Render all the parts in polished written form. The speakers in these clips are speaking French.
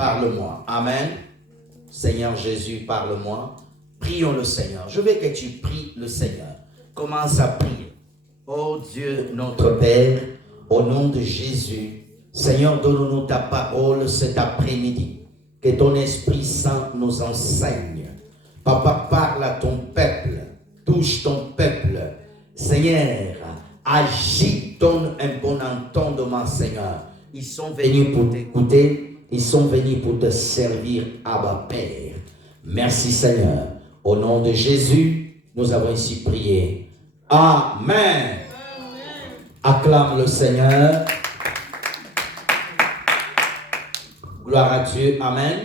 parle-moi. Amen. Seigneur Jésus, parle-moi. Prions le Seigneur. Je veux que tu pries le Seigneur. Commence à prier. Oh Dieu, notre Père, au nom de Jésus, Seigneur, donne-nous ta parole cet après-midi. Que ton Esprit Saint nous enseigne. Papa, parle à ton peuple. Touche ton peuple. Seigneur, agis, donne un bon entendement, Seigneur. Ils sont venus pour t'écouter. Ils sont venus pour te servir, Abba Père. Merci, Seigneur. Au nom de Jésus, nous avons ici prié. Amen. Acclame le Seigneur. Gloire à Dieu. Amen.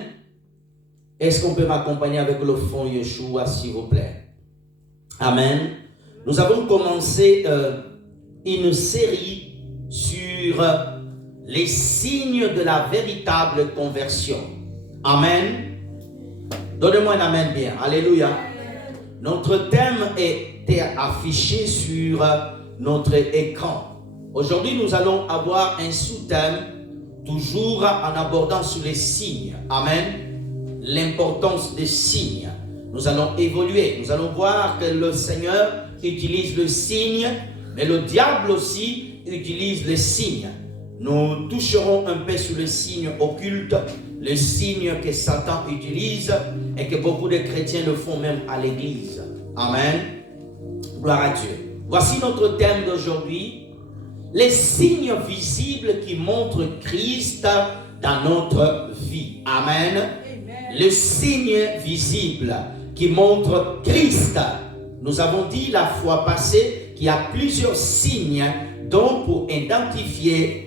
Est-ce qu'on peut m'accompagner avec le fond Yeshua, s'il vous plaît? Amen. Nous avons commencé une série sur les signes de la véritable conversion. Amen. Donnez-moi un amen bien. Alléluia. Notre thème était affiché sur notre écran. Aujourd'hui, nous allons avoir un sous-thème, toujours en abordant sur les signes. Amen. L'importance des signes. Nous allons évoluer. Nous allons voir que le Seigneur utilise le signe, mais le diable aussi utilise les signes. Nous toucherons un peu sur les signes occultes, les signes que Satan utilise et que beaucoup de chrétiens le font même à l'église. Amen. Gloire à Dieu. Voici notre thème d'aujourd'hui. Les signes visibles qui montrent Christ dans notre vie. Amen. Les signes visibles qui montrent Christ. Nous avons dit la fois passée qu'il y a plusieurs signes dont pour identifier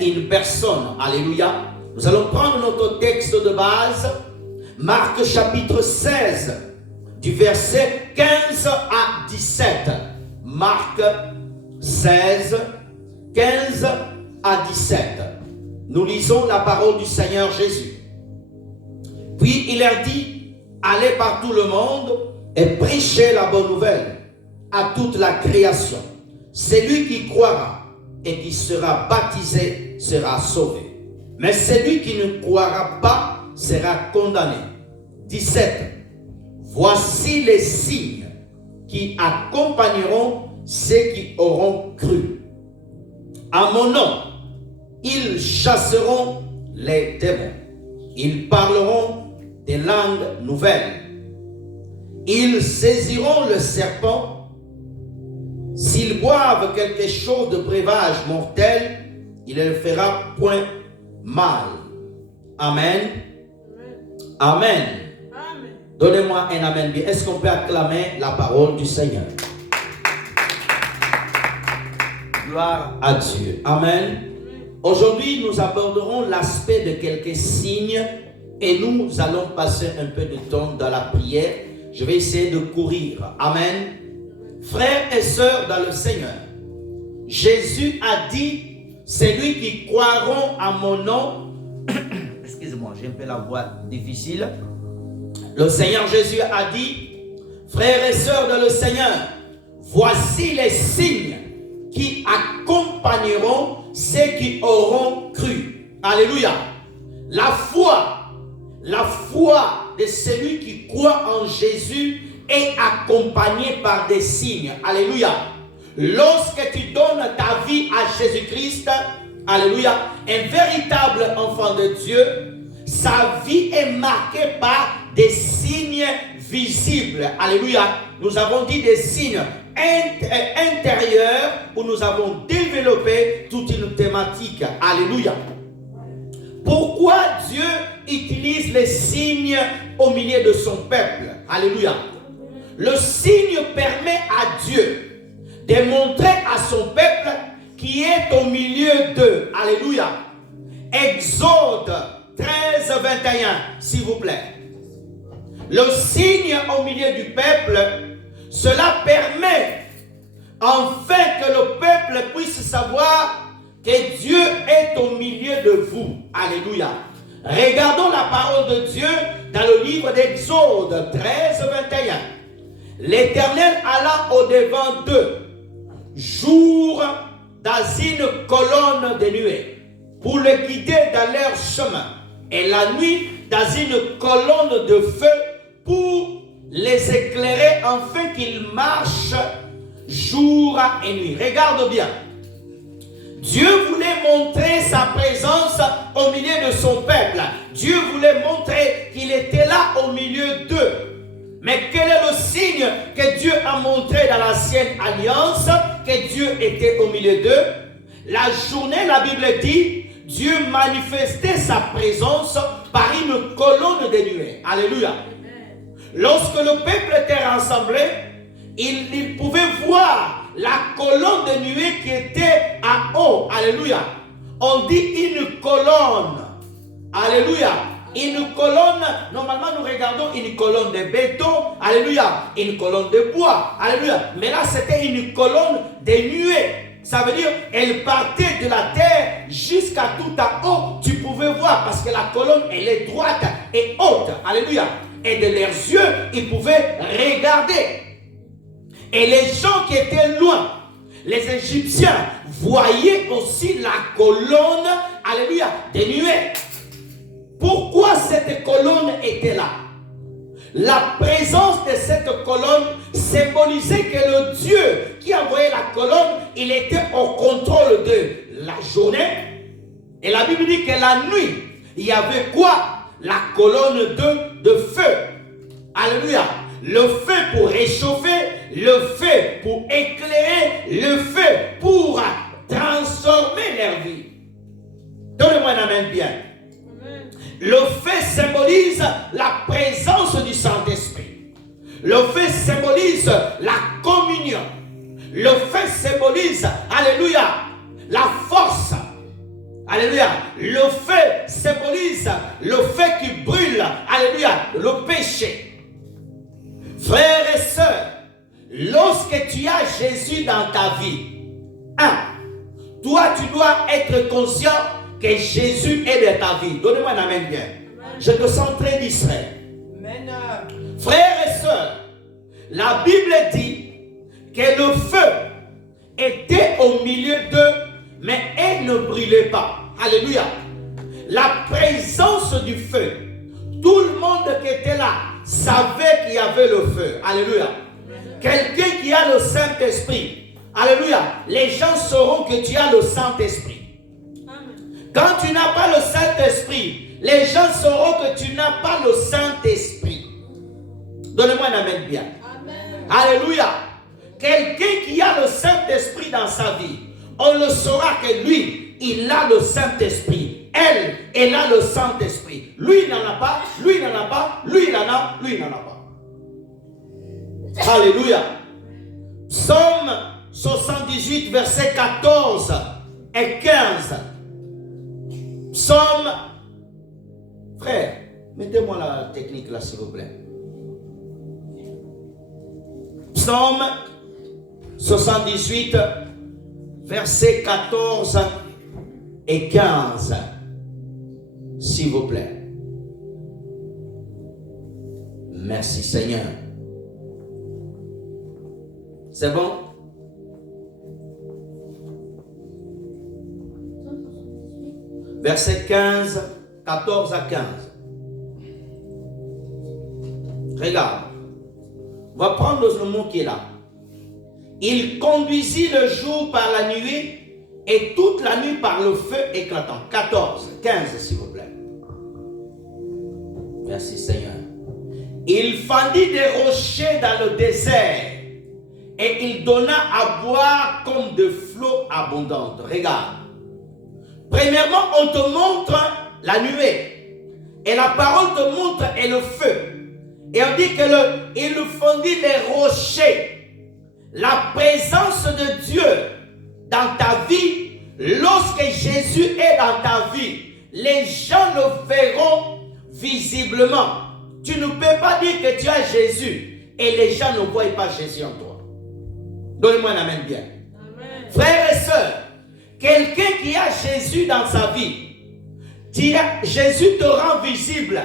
une personne. Alléluia. Nous allons prendre notre texte de base, Marc chapitre 16, du verset 15 à 17. Marc 16, 15 à 17. Nous lisons la parole du Seigneur Jésus. Puis il leur dit, allez par tout le monde et prêchez la bonne nouvelle à toute la création. Celui qui croira et qui sera baptisé sera sauvé. Mais celui qui ne croira pas sera condamné. 17. Voici les signes qui accompagneront ceux qui auront cru. À mon nom, ils chasseront les démons. Ils parleront des langues nouvelles. Ils saisiront le serpent. S'ils boivent quelque chose de breuvage mortel, il ne fera point mal. Amen. Amen. Amen. Donnez-moi un amen bien. Est-ce qu'on peut acclamer la parole du Seigneur? Gloire à Dieu. Amen. Aujourd'hui, nous aborderons l'aspect de quelques signes et nous allons passer un peu de temps dans la prière. Je vais essayer de courir. Amen. Frères et sœurs dans le Seigneur, Jésus a dit, celui qui croiront à mon nom, excusez-moi, j'ai un peu la voix difficile. Le Seigneur Jésus a dit, frères et sœurs dans le Seigneur, voici les signes qui accompagneront ceux qui auront cru. Alléluia. La foi de celui qui croit en Jésus est accompagné par des signes. Alléluia. Lorsque tu donnes ta vie à Jésus-Christ, alléluia, un véritable enfant de Dieu, sa vie est marquée par des signes visibles. Alléluia. Nous avons dit des signes intérieurs où nous avons développé toute une thématique. Alléluia. Pourquoi Dieu utilise les signes au milieu de son peuple? Alléluia. Le signe permet à Dieu de montrer à son peuple qui est au milieu d'eux. Alléluia. Exode 13, 21, s'il vous plaît. Le signe au milieu du peuple, cela permet enfin que le peuple puisse savoir que Dieu est au milieu de vous. Alléluia. Regardons la parole de Dieu dans le livre d'Exode 13, 21. L'Éternel alla au-devant d'eux, jour dans une colonne de nuée, pour les guider dans leur chemin, et la nuit dans une colonne de feu pour les éclairer afin qu'ils marchent jour et nuit. Regarde bien. Dieu voulait montrer sa présence au milieu de son peuple. Dieu voulait montrer qu'il était là au milieu d'eux. Mais quel est le signe que Dieu a montré dans l'ancienne alliance que Dieu était au milieu d'eux? La journée, la Bible dit, Dieu manifestait sa présence par une colonne de nuée. Alléluia. Lorsque le peuple était rassemblé, il pouvait voir la colonne de nuée qui était en haut. Alléluia. On dit une colonne. Alléluia. Une colonne, normalement nous regardons une colonne de béton. Alléluia. Une colonne de bois. Alléluia. Mais là c'était une colonne de nuée. Ça veut dire elle partait de la terre jusqu'à tout en haut. Tu pouvais voir parce que la colonne elle est droite et haute. Alléluia. Et de leurs yeux, ils pouvaient regarder. Et les gens qui étaient loin, les Égyptiens, voyaient aussi la colonne, alléluia, des nuées. Pourquoi cette colonne était là? La présence de cette colonne symbolisait que le Dieu qui envoyait la colonne, il était au contrôle de la journée. Et la Bible dit que la nuit, il y avait quoi? La colonne de feu. Alléluia. Le feu pour réchauffer, le feu pour éclairer, le feu pour transformer leur vie. Donnez-moi un amen bien. Amen. Le feu symbolise la présence du Saint-Esprit. Le feu symbolise la communion. Le feu symbolise, alléluia, la force. Alléluia. Le feu symbolise le feu qui brûle. Alléluia. Le péché. Frères et sœurs, lorsque tu as Jésus dans ta vie, toi tu dois être conscient que Jésus est dans ta vie. Donnez-moi un amen bien. Amen. Je te sens très distrait. Amen. Frères et sœurs, la Bible dit que le feu était au milieu d'eux, mais elle ne brûlait pas. Alléluia. La présence du feu, tout le monde qui était là savait qu'il y avait le feu. Alléluia. Quelqu'un qui a le Saint-Esprit, alléluia, les gens sauront que tu as le Saint-Esprit. Quand tu n'as pas le Saint-Esprit, les gens sauront que tu n'as pas le Saint-Esprit. Donnez-moi un amen bien. Amen. Alléluia. Quelqu'un qui a le Saint-Esprit dans sa vie, on le saura que lui, il a le Saint-Esprit. Elle a le Saint-Esprit. Lui, il n'en a pas, lui, il n'en a pas, lui, il en a, lui, il n'en a pas. Alléluia. Psaume 78, versets 14 et 15. Psaume, frère, mettez-moi la technique là, s'il vous plaît. Psaume 78, versets 14 et 15. S'il vous plaît. Merci Seigneur. C'est bon? Verset 15, 14 à 15. Regarde. On va prendre le mot qui est là. Il conduisit le jour par la nuit et toute la nuit par le feu éclatant. 14, 15 s'il vous plaît. Merci Seigneur. Il fendit des rochers dans le désert et il donna à boire comme de flots abondantes. Regarde. Premièrement, on te montre la nuée et la parole te montre et le feu. Et on dit que il fendit les rochers. La présence de Dieu dans ta vie, lorsque Jésus est dans ta vie, les gens le verront visiblement. Tu ne peux pas dire que tu as Jésus et les gens ne voient pas Jésus en toi. Donne-moi un amen bien. Amen. Frères et sœurs, quelqu'un qui a Jésus dans sa vie, Jésus te rend visible.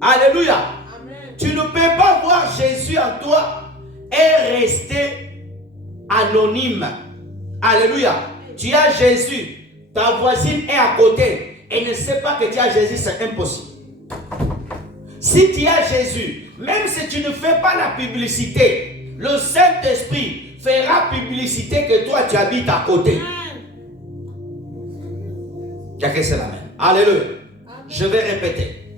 Alléluia. Amen. Tu ne peux pas voir Jésus en toi et rester anonyme. Alléluia. Tu as Jésus, ta voisine est à côté. et ne sait pas que tu as Jésus, c'est impossible. Si tu as Jésus, même si tu ne fais pas la publicité, le Saint-Esprit fera publicité que toi tu habites à côté. Quelqu'un c'est la même. Alléluia. Je vais répéter.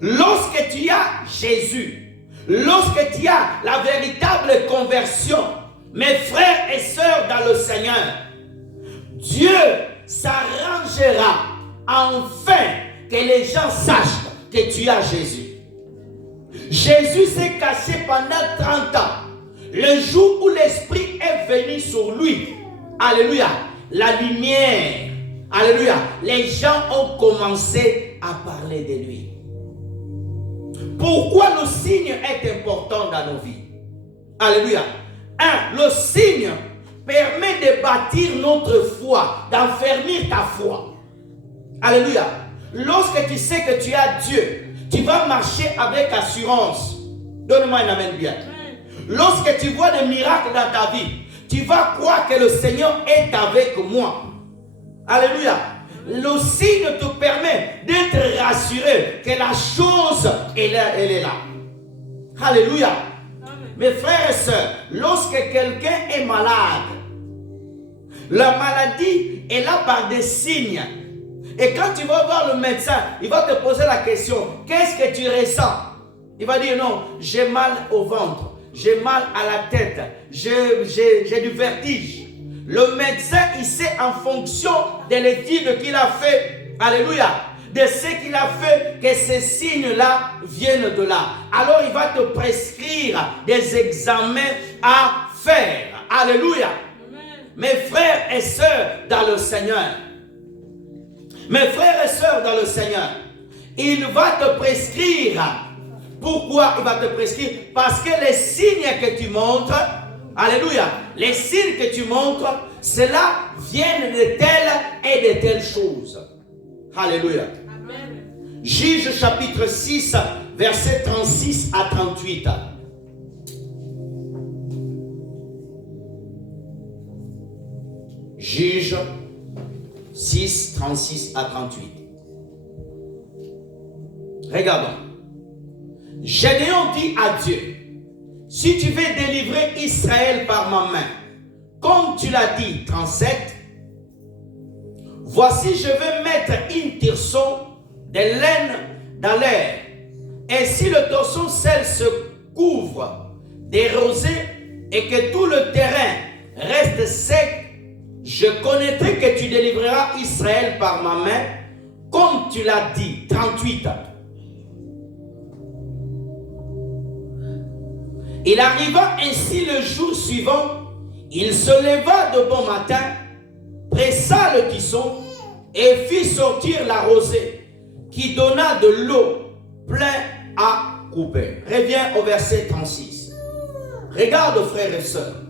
Lorsque tu as Jésus, lorsque tu as la véritable conversion, mes frères et sœurs dans le Seigneur, Dieu s'arrangera enfin que les gens sachent que tu as Jésus. Jésus s'est caché pendant 30 ans. Le jour où l'Esprit est venu sur lui, alléluia, la lumière, alléluia, les gens ont commencé à parler de lui. Pourquoi le signe est important dans nos vies? Alléluia. Le signe permet de bâtir notre foi, d'affermir ta foi. Alléluia. Lorsque tu sais que tu as Dieu, tu vas marcher avec assurance. Donne-moi un amen bien. Lorsque tu vois des miracles dans ta vie, tu vas croire que le Seigneur est avec moi. Alléluia. Le signe te permet d'être rassuré que la chose, elle est là. Alléluia. Mes frères et sœurs, lorsque quelqu'un est malade, la maladie est là par des signes. Et quand tu vas voir le médecin, il va te poser la question, qu'est-ce que tu ressens? Il va dire non, j'ai mal au ventre, j'ai mal à la tête, j'ai du vertige. Le médecin, il sait en fonction de l'étude qu'il a fait, alléluia, de ce qu'il a fait, que ces signes-là viennent de là. Alors il va te prescrire des examens à faire. Alléluia. Amen. Mes frères et sœurs dans le Seigneur, mes frères et sœurs dans le Seigneur, il va te prescrire. Pourquoi il va te prescrire? Parce que les signes que tu montres, alléluia, les signes que tu montres, cela vient de telles et de telles choses. Alléluia. Amen. Juge chapitre 6, versets 36 à 38. Juge 6, 36 à 38. Regardons. Gédéon dit à Dieu, si tu veux délivrer Israël par ma main, comme tu l'as dit, 37, voici je vais mettre une tirson de laine dans l'air, et si le torson seul se couvre des rosées et que tout le terrain reste sec, je connaîtrai que tu délivreras Israël par ma main, comme tu l'as dit. 38. Il arriva ainsi le jour suivant, il se leva de bon matin, pressa le tisson et fit sortir la rosée, qui donna de l'eau plein à couper. Reviens au verset 36. Regarde, frères et sœurs.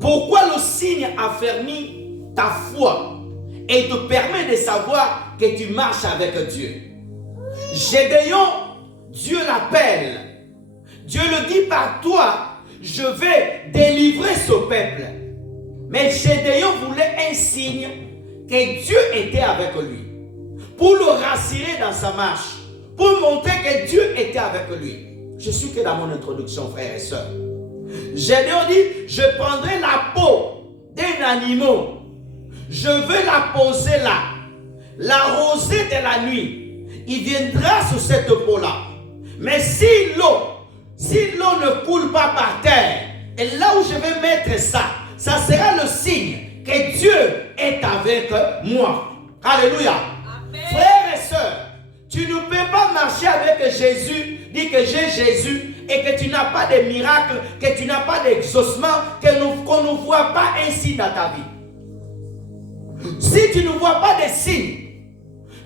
Pourquoi le signe affermit ta foi et te permet de savoir que tu marches avec Dieu? Gédéon, Dieu l'appelle. Dieu le dit par toi, je vais délivrer ce peuple. Mais Gédéon voulait un signe que Dieu était avec lui. Pour le rassurer dans sa marche. Pour montrer que Dieu était avec lui. Je suis que dans mon introduction, frères et sœurs. Gédéon dit, je prendrai la peau d'un animal. Je vais la poser là. La rosée de la nuit. Il viendra sur cette peau-là. Mais si l'eau ne coule pas par terre, et là où je vais mettre ça, ça sera le signe que Dieu est avec moi. Alléluia. Amen. Frères et sœurs, tu ne peux pas marcher avec Jésus, dire que j'ai Jésus, et que tu n'as pas de miracle, que tu n'as pas d'exaucement, qu'on ne voit pas un signe dans ta vie. Si tu ne vois pas de signes,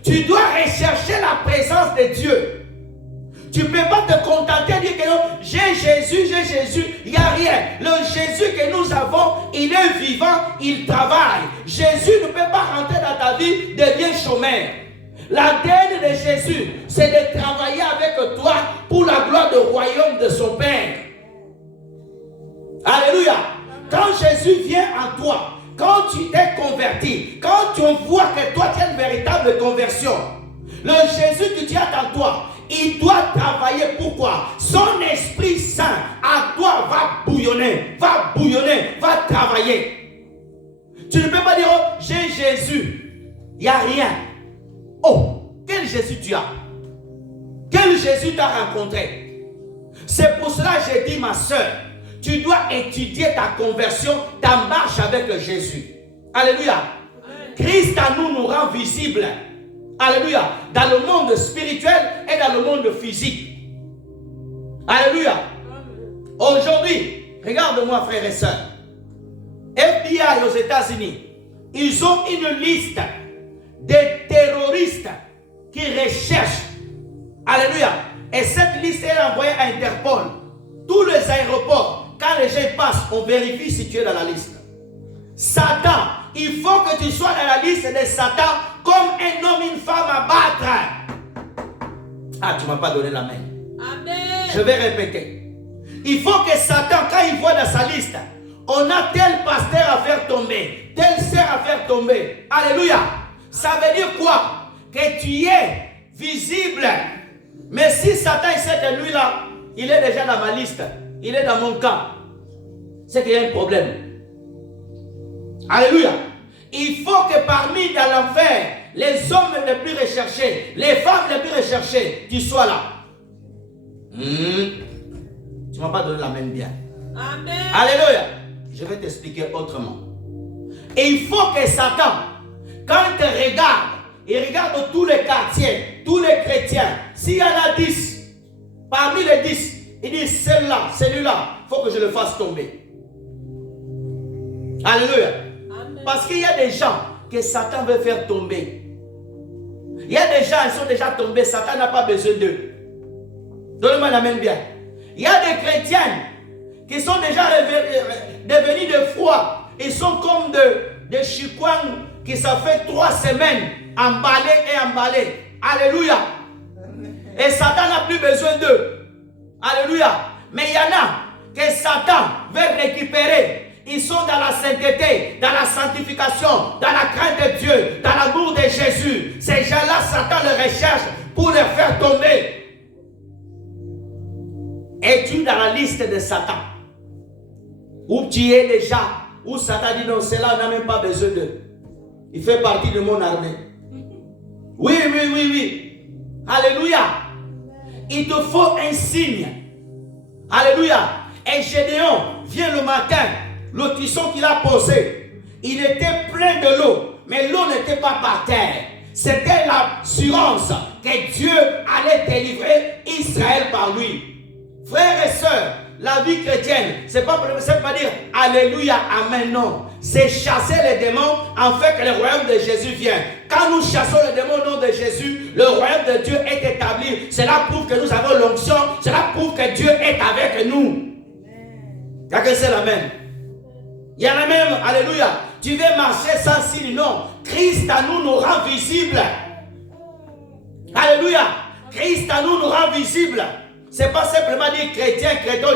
tu dois rechercher la présence de Dieu. Tu ne peux pas te contenter de dire que non, j'ai Jésus, il n'y a rien. Le Jésus que nous avons, il est vivant, il travaille. Jésus ne peut pas rentrer dans ta vie, devient chômeur. L'ADN de Jésus, c'est de travailler avec toi pour la gloire du royaume de son Père. Alléluia. Quand Jésus vient en toi, quand tu t'es converti, quand on voit que toi tu as une véritable conversion, le Jésus que tu as en toi, il doit travailler. Pourquoi? Son Esprit Saint à toi va bouillonner, va travailler. Tu ne peux pas dire, oh, j'ai Jésus, il n'y a rien. Oh, quel Jésus tu as? Quel Jésus t'as rencontré? C'est pour cela que j'ai dit, ma soeur, tu dois étudier ta conversion, ta marche avec le Jésus. Alléluia. Christ à nous nous rend visibles. Alléluia. Dans le monde spirituel et dans le monde physique. Alléluia. Aujourd'hui, regarde-moi frères et sœurs. FBI aux États-Unis, ils ont une liste des terroristes qui recherchent. Alléluia. Et cette liste est envoyée à Interpol. Tous les aéroports, quand les gens passent, on vérifie si tu es dans la liste. Satan, il faut que tu sois dans la liste de Satan comme un homme, une femme à battre. Ah, tu ne m'as pas donné la main. Amen. Je vais répéter. Il faut que Satan, quand il voit dans sa liste, on a tel pasteur à faire tomber, telle sœur à faire tomber. Alléluia. Ça veut dire quoi? Que tu es visible. Mais si Satan il sait que lui là, il est déjà dans ma liste, il est dans mon camp, c'est qu'il y a un problème. Alléluia. Il faut que parmi dans l'enfer, les hommes les plus recherchés, les femmes les plus recherchées, tu sois là. Tu ne m'as pas donné la même bien. Amen. Alléluia. Je vais t'expliquer autrement. Et il faut que Satan, quand il te regarde, il regarde tous les quartiers, tous les chrétiens. S'il y en a 10, parmi les 10, il dit celle-là, celui-là, il faut que je le fasse tomber. Alléluia. Amen. Parce qu'il y a des gens que Satan veut faire tomber. Il y a des gens, ils sont déjà tombés, Satan n'a pas besoin d'eux. Donnez-moi la main bien. Il y a des chrétiens qui sont déjà devenus de froid. Ils sont comme des chikwang qui ça fait 3 semaines emballés. Alléluia. Et Satan n'a plus besoin d'eux. Alléluia. Mais il y en a que Satan veut récupérer. Ils sont dans la sainteté, dans la sanctification, dans la crainte de Dieu, dans l'amour de Jésus. Ces gens-là, Satan les recherche pour les faire tomber. Es-tu dans la liste de Satan? Où tu es déjà? Où Satan dit non, cela n'a même pas besoin d'eux. Il fait partie de mon armée. Oui. Alléluia. Il te faut un signe. Alléluia. Et Gédéon vient le matin. Le tisson qu'il a posé, il était plein de l'eau. Mais l'eau n'était pas par terre. C'était l'assurance que Dieu allait délivrer Israël par lui. Frères et sœurs, la vie chrétienne, c'est pas dire Alléluia, Amen, non. C'est chasser les démons en fait que le royaume de Jésus vienne. Quand nous chassons les démons au nom de Jésus, le royaume de Dieu est établi. Cela prouve que nous avons l'onction. Cela prouve que Dieu est avec nous. Quelqu'un sait l'Amen? Il y en a même, Alléluia, tu veux marcher sans signe, non. Christ à nous nous rend visibles. Alléluia. Christ à nous nous rend visibles. C'est pas simplement dire chrétien,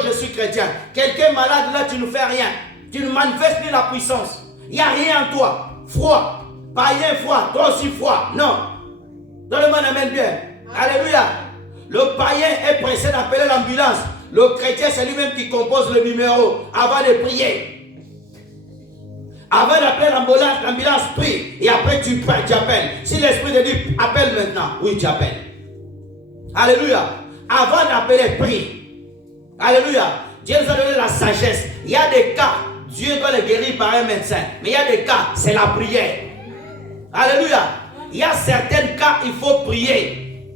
je suis chrétien. Quelqu'un malade là, tu ne fais rien. Tu ne manifestes ni la puissance. Il n'y a rien en toi. Froid. Païen froid. Toi aussi froid. Non. Donne-moi la main bien. Alléluia. Le païen est pressé d'appeler l'ambulance. Le chrétien, c'est lui-même qui compose le numéro avant de prier. Avant d'appeler l'ambulance, prie. Et après tu appelles. Si l'esprit te dit appelle maintenant, oui, tu appelles. Alléluia. Avant d'appeler, prie. Alléluia. Dieu nous a donné la sagesse. Il y a des cas, Dieu doit les guérir par un médecin. Mais il y a des cas, c'est la prière. Alléluia. Il y a certains cas, il faut prier.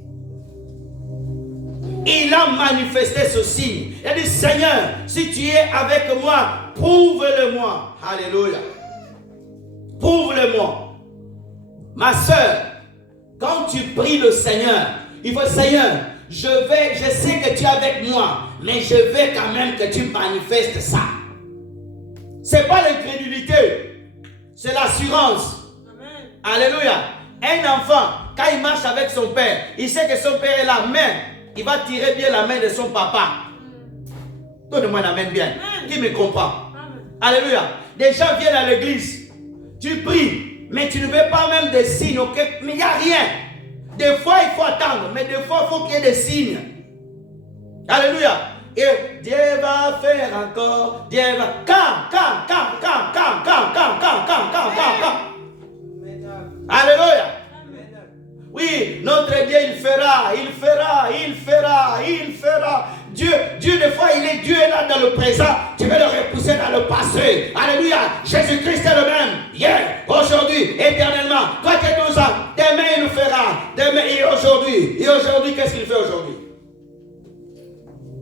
Il a manifesté ce signe. Il a dit, Seigneur, si tu es avec moi, prouve-le-moi. Alléluia. Prouve-le-moi. Ma soeur, quand tu pries le Seigneur, il faut, Seigneur, je sais que tu es avec moi, mais je veux quand même que tu manifestes ça. Ce n'est pas l'incrédulité, c'est l'assurance. Alléluia. Un enfant, quand il marche avec son père, il sait que son père est là, mais il va tirer bien la main de son papa. Donne-moi la main bien. Qui me comprend? Alléluia. Des gens viennent à l'église. Tu pries, mais tu ne veux pas même des signes, ok? Mais il n'y a rien. Des fois, il faut attendre, mais des fois, il faut qu'il y ait des signes. Alléluia. Et Dieu va faire encore, Dieu va... Quand. Alléluia. Oui, notre Dieu, il fera. Dieu, des fois, Dieu est là dans le présent. Tu veux le repousser dans le passé. Alléluia. Jésus-Christ est le même. Hier, aujourd'hui, éternellement. Toi qui es 12 ans, demain, il nous fera. Demain et aujourd'hui. Et aujourd'hui, qu'est-ce qu'il fait aujourd'hui?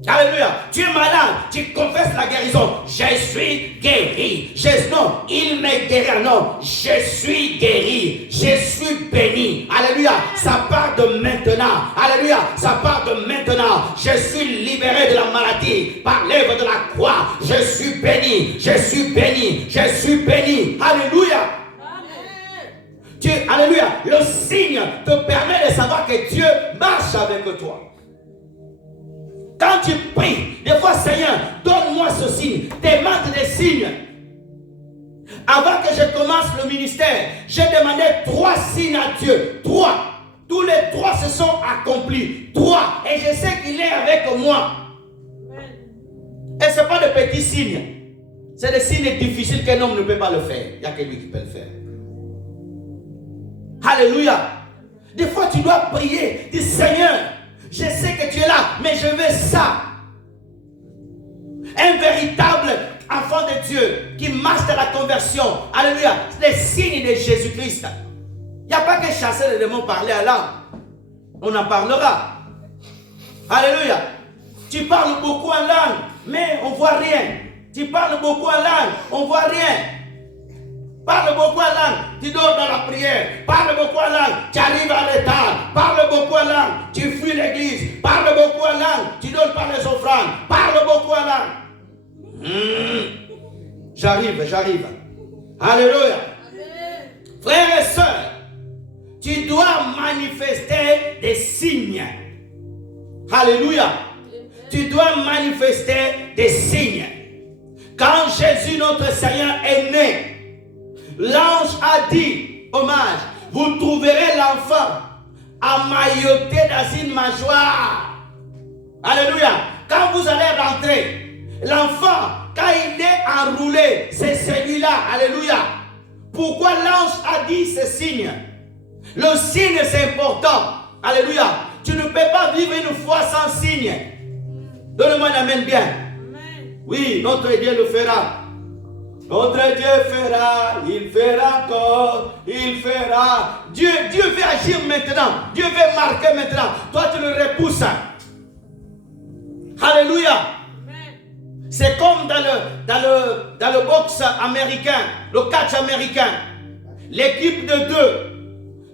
Alléluia. Tu es malade, tu confesses la guérison. Je suis guéri. Non, il m'est guéri. Non, je suis guéri. Je suis béni. Alléluia. Ça part de maintenant. Alléluia. Ça part de maintenant. Je suis libéré de la maladie par l'œuvre de la croix. Je suis béni. Je suis béni. Je suis béni. Alléluia. Alléluia. Le signe te permet de savoir que Dieu marche avec toi. Quand tu pries, des fois, Seigneur, donne-moi ce signe. Demande des signes. Avant que je commence le ministère, j'ai demandé 3 signes à Dieu. 3. Tous les 3 se sont accomplis. 3. Et je sais qu'il est avec moi. Et ce n'est pas de petits signes. C'est des signes difficiles qu'un homme ne peut pas le faire. Il n'y a que lui qui peut le faire. Alléluia. Des fois, tu dois prier. Dis, Seigneur, je sais que tu es là, mais je veux ça. Un véritable enfant de Dieu qui marche dans la conversion. Alléluia. Les signes de Jésus-Christ. Il n'y a pas que chasser les démons, parler à l'âme. On en parlera. Alléluia. Tu parles beaucoup en langue, mais on ne voit rien. Tu parles beaucoup en langue, on ne voit rien. Parle beaucoup en langue, tu dors dans la prière. Parle beaucoup en langue, tu arrives en retard. Parle beaucoup en langue, tu fuis l'église. Parle beaucoup en langue, tu ne donnes pas les offrandes. Parle beaucoup en langue. J'arrive. Alléluia. Frères et sœurs, tu dois manifester des signes. Alléluia. Tu dois manifester des signes. Quand Jésus, notre Seigneur, est né, l'ange a dit, hommage, vous trouverez l'enfant emmailloté dans une mâchoire. Alléluia. Quand vous allez rentrer, l'enfant, quand il est enroulé, c'est celui-là. Alléluia. Pourquoi l'ange a dit ce signe? Le signe, c'est important. Alléluia. Tu ne peux pas vivre une foi sans signe. Donne-moi un amen bien. Oui, notre Dieu le fera. Notre Dieu fera, il fera encore, il fera. Dieu veut agir maintenant. Dieu veut marquer maintenant. Toi, tu le repousses. Alléluia. C'est comme dans le boxe américain, le catch américain. L'équipe de 2.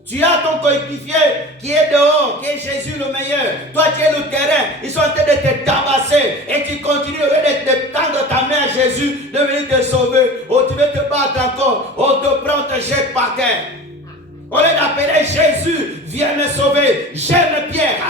Tu as ton coéquipier qui est dehors, qui est Jésus le meilleur. Toi, tu es le terrain. Ils sont en train de te tabasser. Et tu continues de tendre ta main à Jésus, de venir te sauver. Oh, tu veux te battre encore. On te prend, te jette par terre. Au lieu d'appeler Jésus, viens me sauver. J'aime Pierre.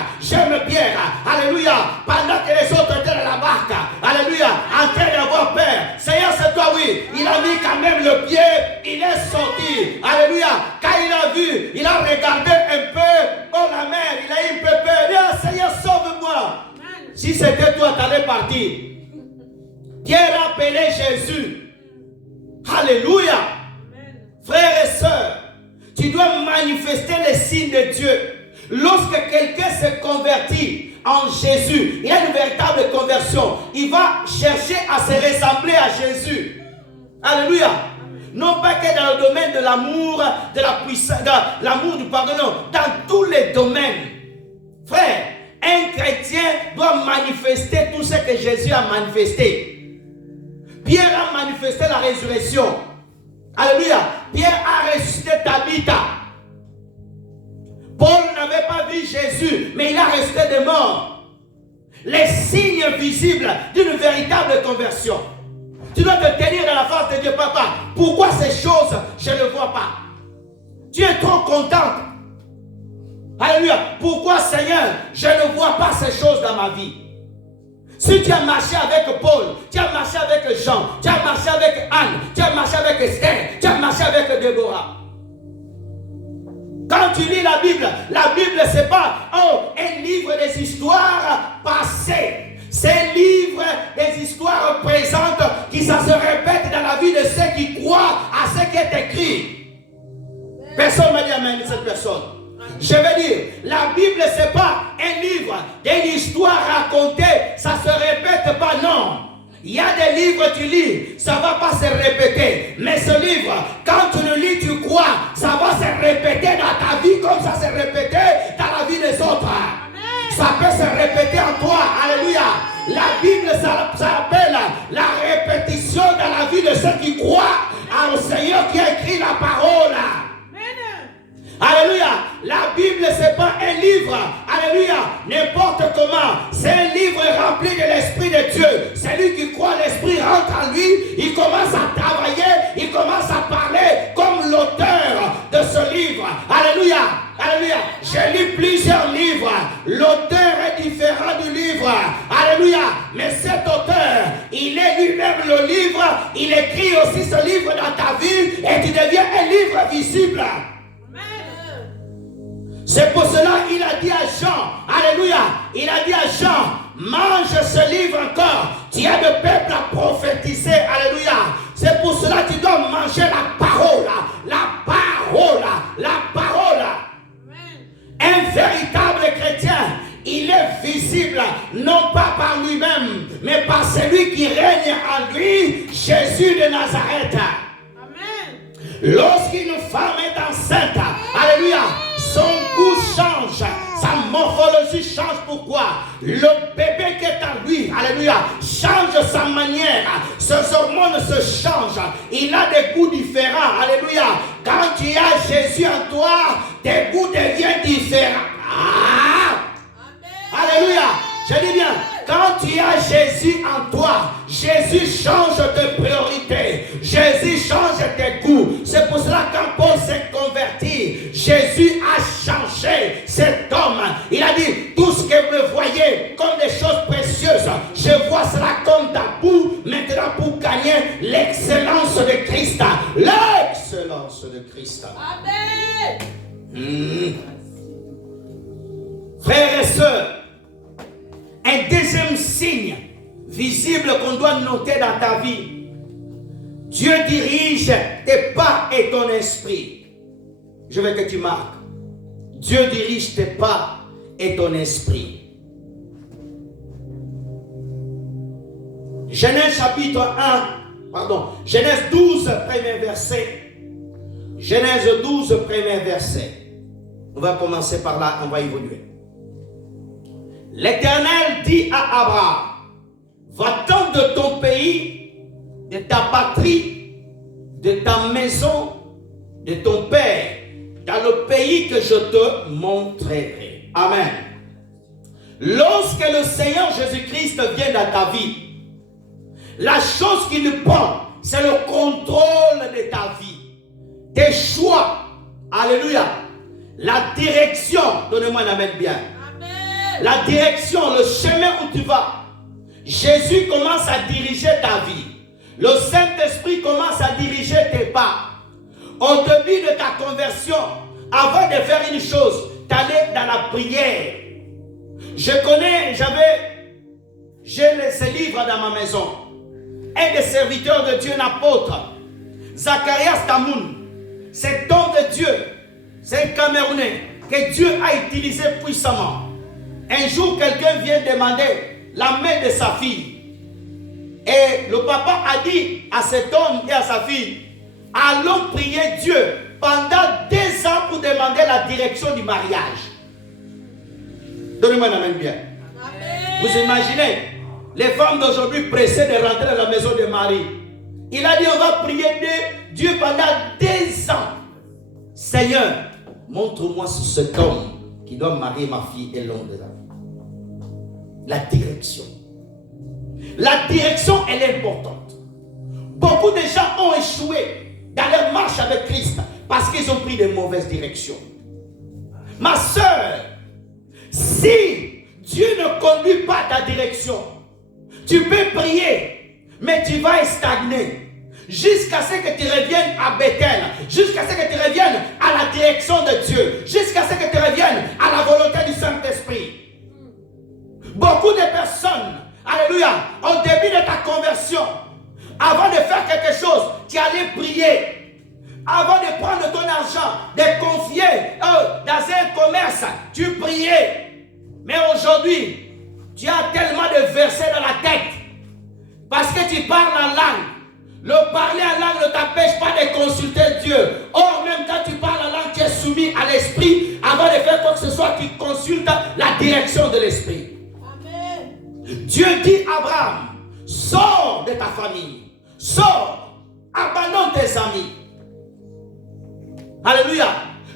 Alléluia. Pendant que les autres étaient dans la barque. Alléluia. En train d'avoir peur. Seigneur, c'est toi, oui. Il a mis quand même le pied. Il est sorti. Alléluia. Quand il a vu, il a regardé un peu. Oh la mer, il a eu un peu peur. Il a dit, Seigneur, sauve-moi. Si c'était toi, tu allais partir. Pierre a appelé Jésus. Alléluia. Frères et sœurs, tu dois manifester les signes de Dieu. Lorsque quelqu'un se convertit en Jésus, il y a une véritable conversion. Il va chercher à se ressembler à Jésus. Alléluia. Non pas que dans le domaine de l'amour, de la puissance, de l'amour du pardon, non. Dans tous les domaines. Frère, un chrétien doit manifester tout ce que Jésus a manifesté. Pierre a manifesté la résurrection. Alléluia. Pierre a ressuscité Tabitha. Paul n'avait pas vu Jésus, mais il a ressuscité des morts. Les signes visibles d'une véritable conversion. Tu dois te tenir dans la face de Dieu, papa. Pourquoi ces choses, je ne vois pas? Tu es trop contente. Alléluia. Pourquoi, Seigneur, je ne vois pas ces choses dans ma vie? Si tu as marché avec Paul, tu as marché avec Jean, tu as marché avec Anne, tu as marché avec Esther, tu as marché avec Déborah. Quand tu lis la Bible, c'est pas un livre des histoires passées. C'est un livre des histoires présentes qui ça se répète dans la vie de ceux qui croient à ce qui est écrit. Personne m'a dit amen, cette personne. Je veux dire, la Bible c'est pas un livre d'une histoire racontée, ça se répète pas, non. Il y a des livres tu lis, ça va pas se répéter. Mais ce livre, quand tu le lis, tu crois, ça va se répéter dans ta vie comme ça s'est répété dans la vie des autres. Amen. Ça peut se répéter en toi. Alléluia. La Bible, ça s'appelle la répétition dans la vie de ceux qui croient au Seigneur qui a écrit la parole. Alléluia. La Bible c'est pas un livre, alléluia, n'importe comment. C'est un livre rempli de l'Esprit de Dieu. Celui qui croit, l'Esprit rentre en lui, il commence à travailler, il commence à parler comme l'auteur de ce livre. Alléluia. Alléluia. J'ai lu plusieurs livres. L'auteur est différent du livre. Alléluia. Mais cet auteur, il est lui-même le livre. Il écrit aussi ce livre dans ta vie et tu deviens un livre visible. C'est pour cela qu'il a dit à Jean, alléluia, il a dit à Jean, mange ce livre encore. Tu as de peuple à prophétiser, alléluia. C'est pour cela que tu dois manger la parole, la parole, la parole. Un véritable chrétien, il est visible, non pas par lui-même, mais par celui qui règne en lui, Jésus de Nazareth. Lorsqu'une femme est enceinte, alléluia, son goût change, sa morphologie change. Pourquoi? Le bébé qui est en lui, alléluia, change sa manière, ses hormones se changent, il a des goûts différents, alléluia. Quand tu as Jésus en toi, tes goûts deviennent différents. Alléluia. Je dis bien, quand tu as Jésus en toi, Jésus change tes priorités, Jésus change tes goûts. C'est pour cela que quand Paul s'est converti, Jésus a changé cet homme. Il a dit, tout ce que vous me voyez comme des choses précieuses, je vois cela comme tabou maintenant pour gagner l'excellence de Christ. L'excellence de Christ. Amen. Frères et sœurs, un deuxième signe visible qu'on doit noter dans ta vie. Dieu dirige tes pas et ton esprit. Je veux que tu marques. Dieu dirige tes pas et ton esprit. Genèse 12, premier verset. Genèse 12, premier verset. On va commencer par là, on va évoluer. L'Éternel dit à Abraham, va-t'en de ton pays, de ta patrie, de ta maison, de ton père, dans le pays que je te montrerai. Amen. Lorsque le Seigneur Jésus-Christ vient dans ta vie, la chose qu'il prend, c'est le contrôle de ta vie, tes choix. Alléluia. La direction, donnez-moi un amen bien. La direction, le chemin où tu vas. Jésus commence à diriger ta vie. Le Saint-Esprit commence à diriger tes pas. Au début de ta conversion, avant de faire une chose, t'allais dans la prière. J'ai ces livres dans ma maison. Un des serviteurs de Dieu, un apôtre, Zacharias Tamoun, cet homme de Dieu, c'est un Camerounais que Dieu a utilisé puissamment. Un jour, quelqu'un vient demander la main de sa fille. Et le papa a dit à cet homme et à sa fille, allons prier Dieu pendant 2 ans pour demander la direction du mariage. Donnez-moi un amen bien. Amen. Vous imaginez, les femmes d'aujourd'hui pressées de rentrer dans la maison de Marie. Il a dit, on va prier Dieu pendant 2 ans. Seigneur, montre-moi cet homme qui doit marier ma fille et l'homme de la vie. La direction. La direction, elle est importante. Beaucoup de gens ont échoué dans leur marche avec Christ parce qu'ils ont pris de mauvaises directions. Ma soeur, si Dieu ne conduit pas ta direction, Tu peux prier, mais tu vas stagner. Jusqu'à ce que tu reviennes à Bethel, jusqu'à ce que tu reviennes à la direction de Dieu, jusqu'à ce que tu reviennes à la volonté du Saint-Esprit. Beaucoup de personnes, alléluia, au début de ta conversion, avant de faire quelque chose, tu allais prier. Avant de prendre ton argent, de confier dans un commerce, tu priais. Mais aujourd'hui, tu as tellement de versets dans la tête parce que tu parles en langue. Le parler en langue ne t'empêche pas de consulter Dieu. Or, même quand tu parles en langue, tu es soumis à l'esprit. Avant de faire quoi que ce soit, tu consultes la direction de l'esprit. Amen. Dieu dit à Abraham, sors de ta famille, sors, abandonne tes amis. Alléluia.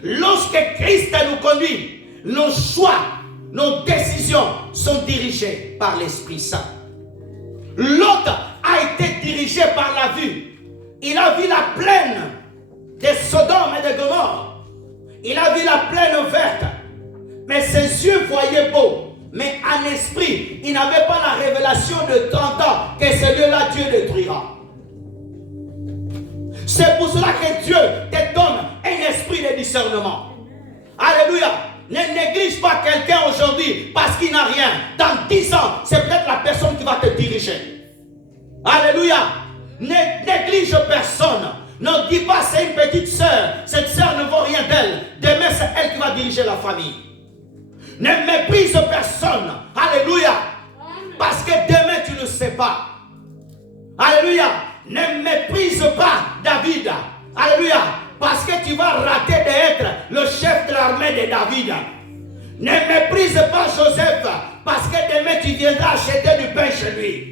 Lorsque Christ nous conduit, nos choix, nos décisions sont dirigées par l'Esprit Saint. L'autre a été dirigé par la vue. Il a vu la plaine de Sodome et de Gomorrhe. Il a vu la plaine verte. Mais ses yeux voyaient beau. Mais en esprit, il n'avait pas la révélation de 30 ans que ce lieu-là, Dieu détruira. C'est pour cela que Dieu te donne un esprit de discernement. Alléluia. Ne néglige pas quelqu'un aujourd'hui parce qu'il n'a rien. Dans 10 ans, c'est peut-être la personne qui va te diriger. Alléluia. Ne néglige personne. Ne dis pas c'est une petite sœur. Cette sœur ne vaut rien d'elle. Demain, c'est elle qui va diriger la famille. Ne méprise personne. Alléluia. Parce que demain, tu ne sais pas. Alléluia. Ne méprise pas David. Alléluia. Parce que tu vas rater d'être le chef de l'armée de David. Ne méprise pas Joseph. Parce que demain tu viendras acheter du pain chez lui.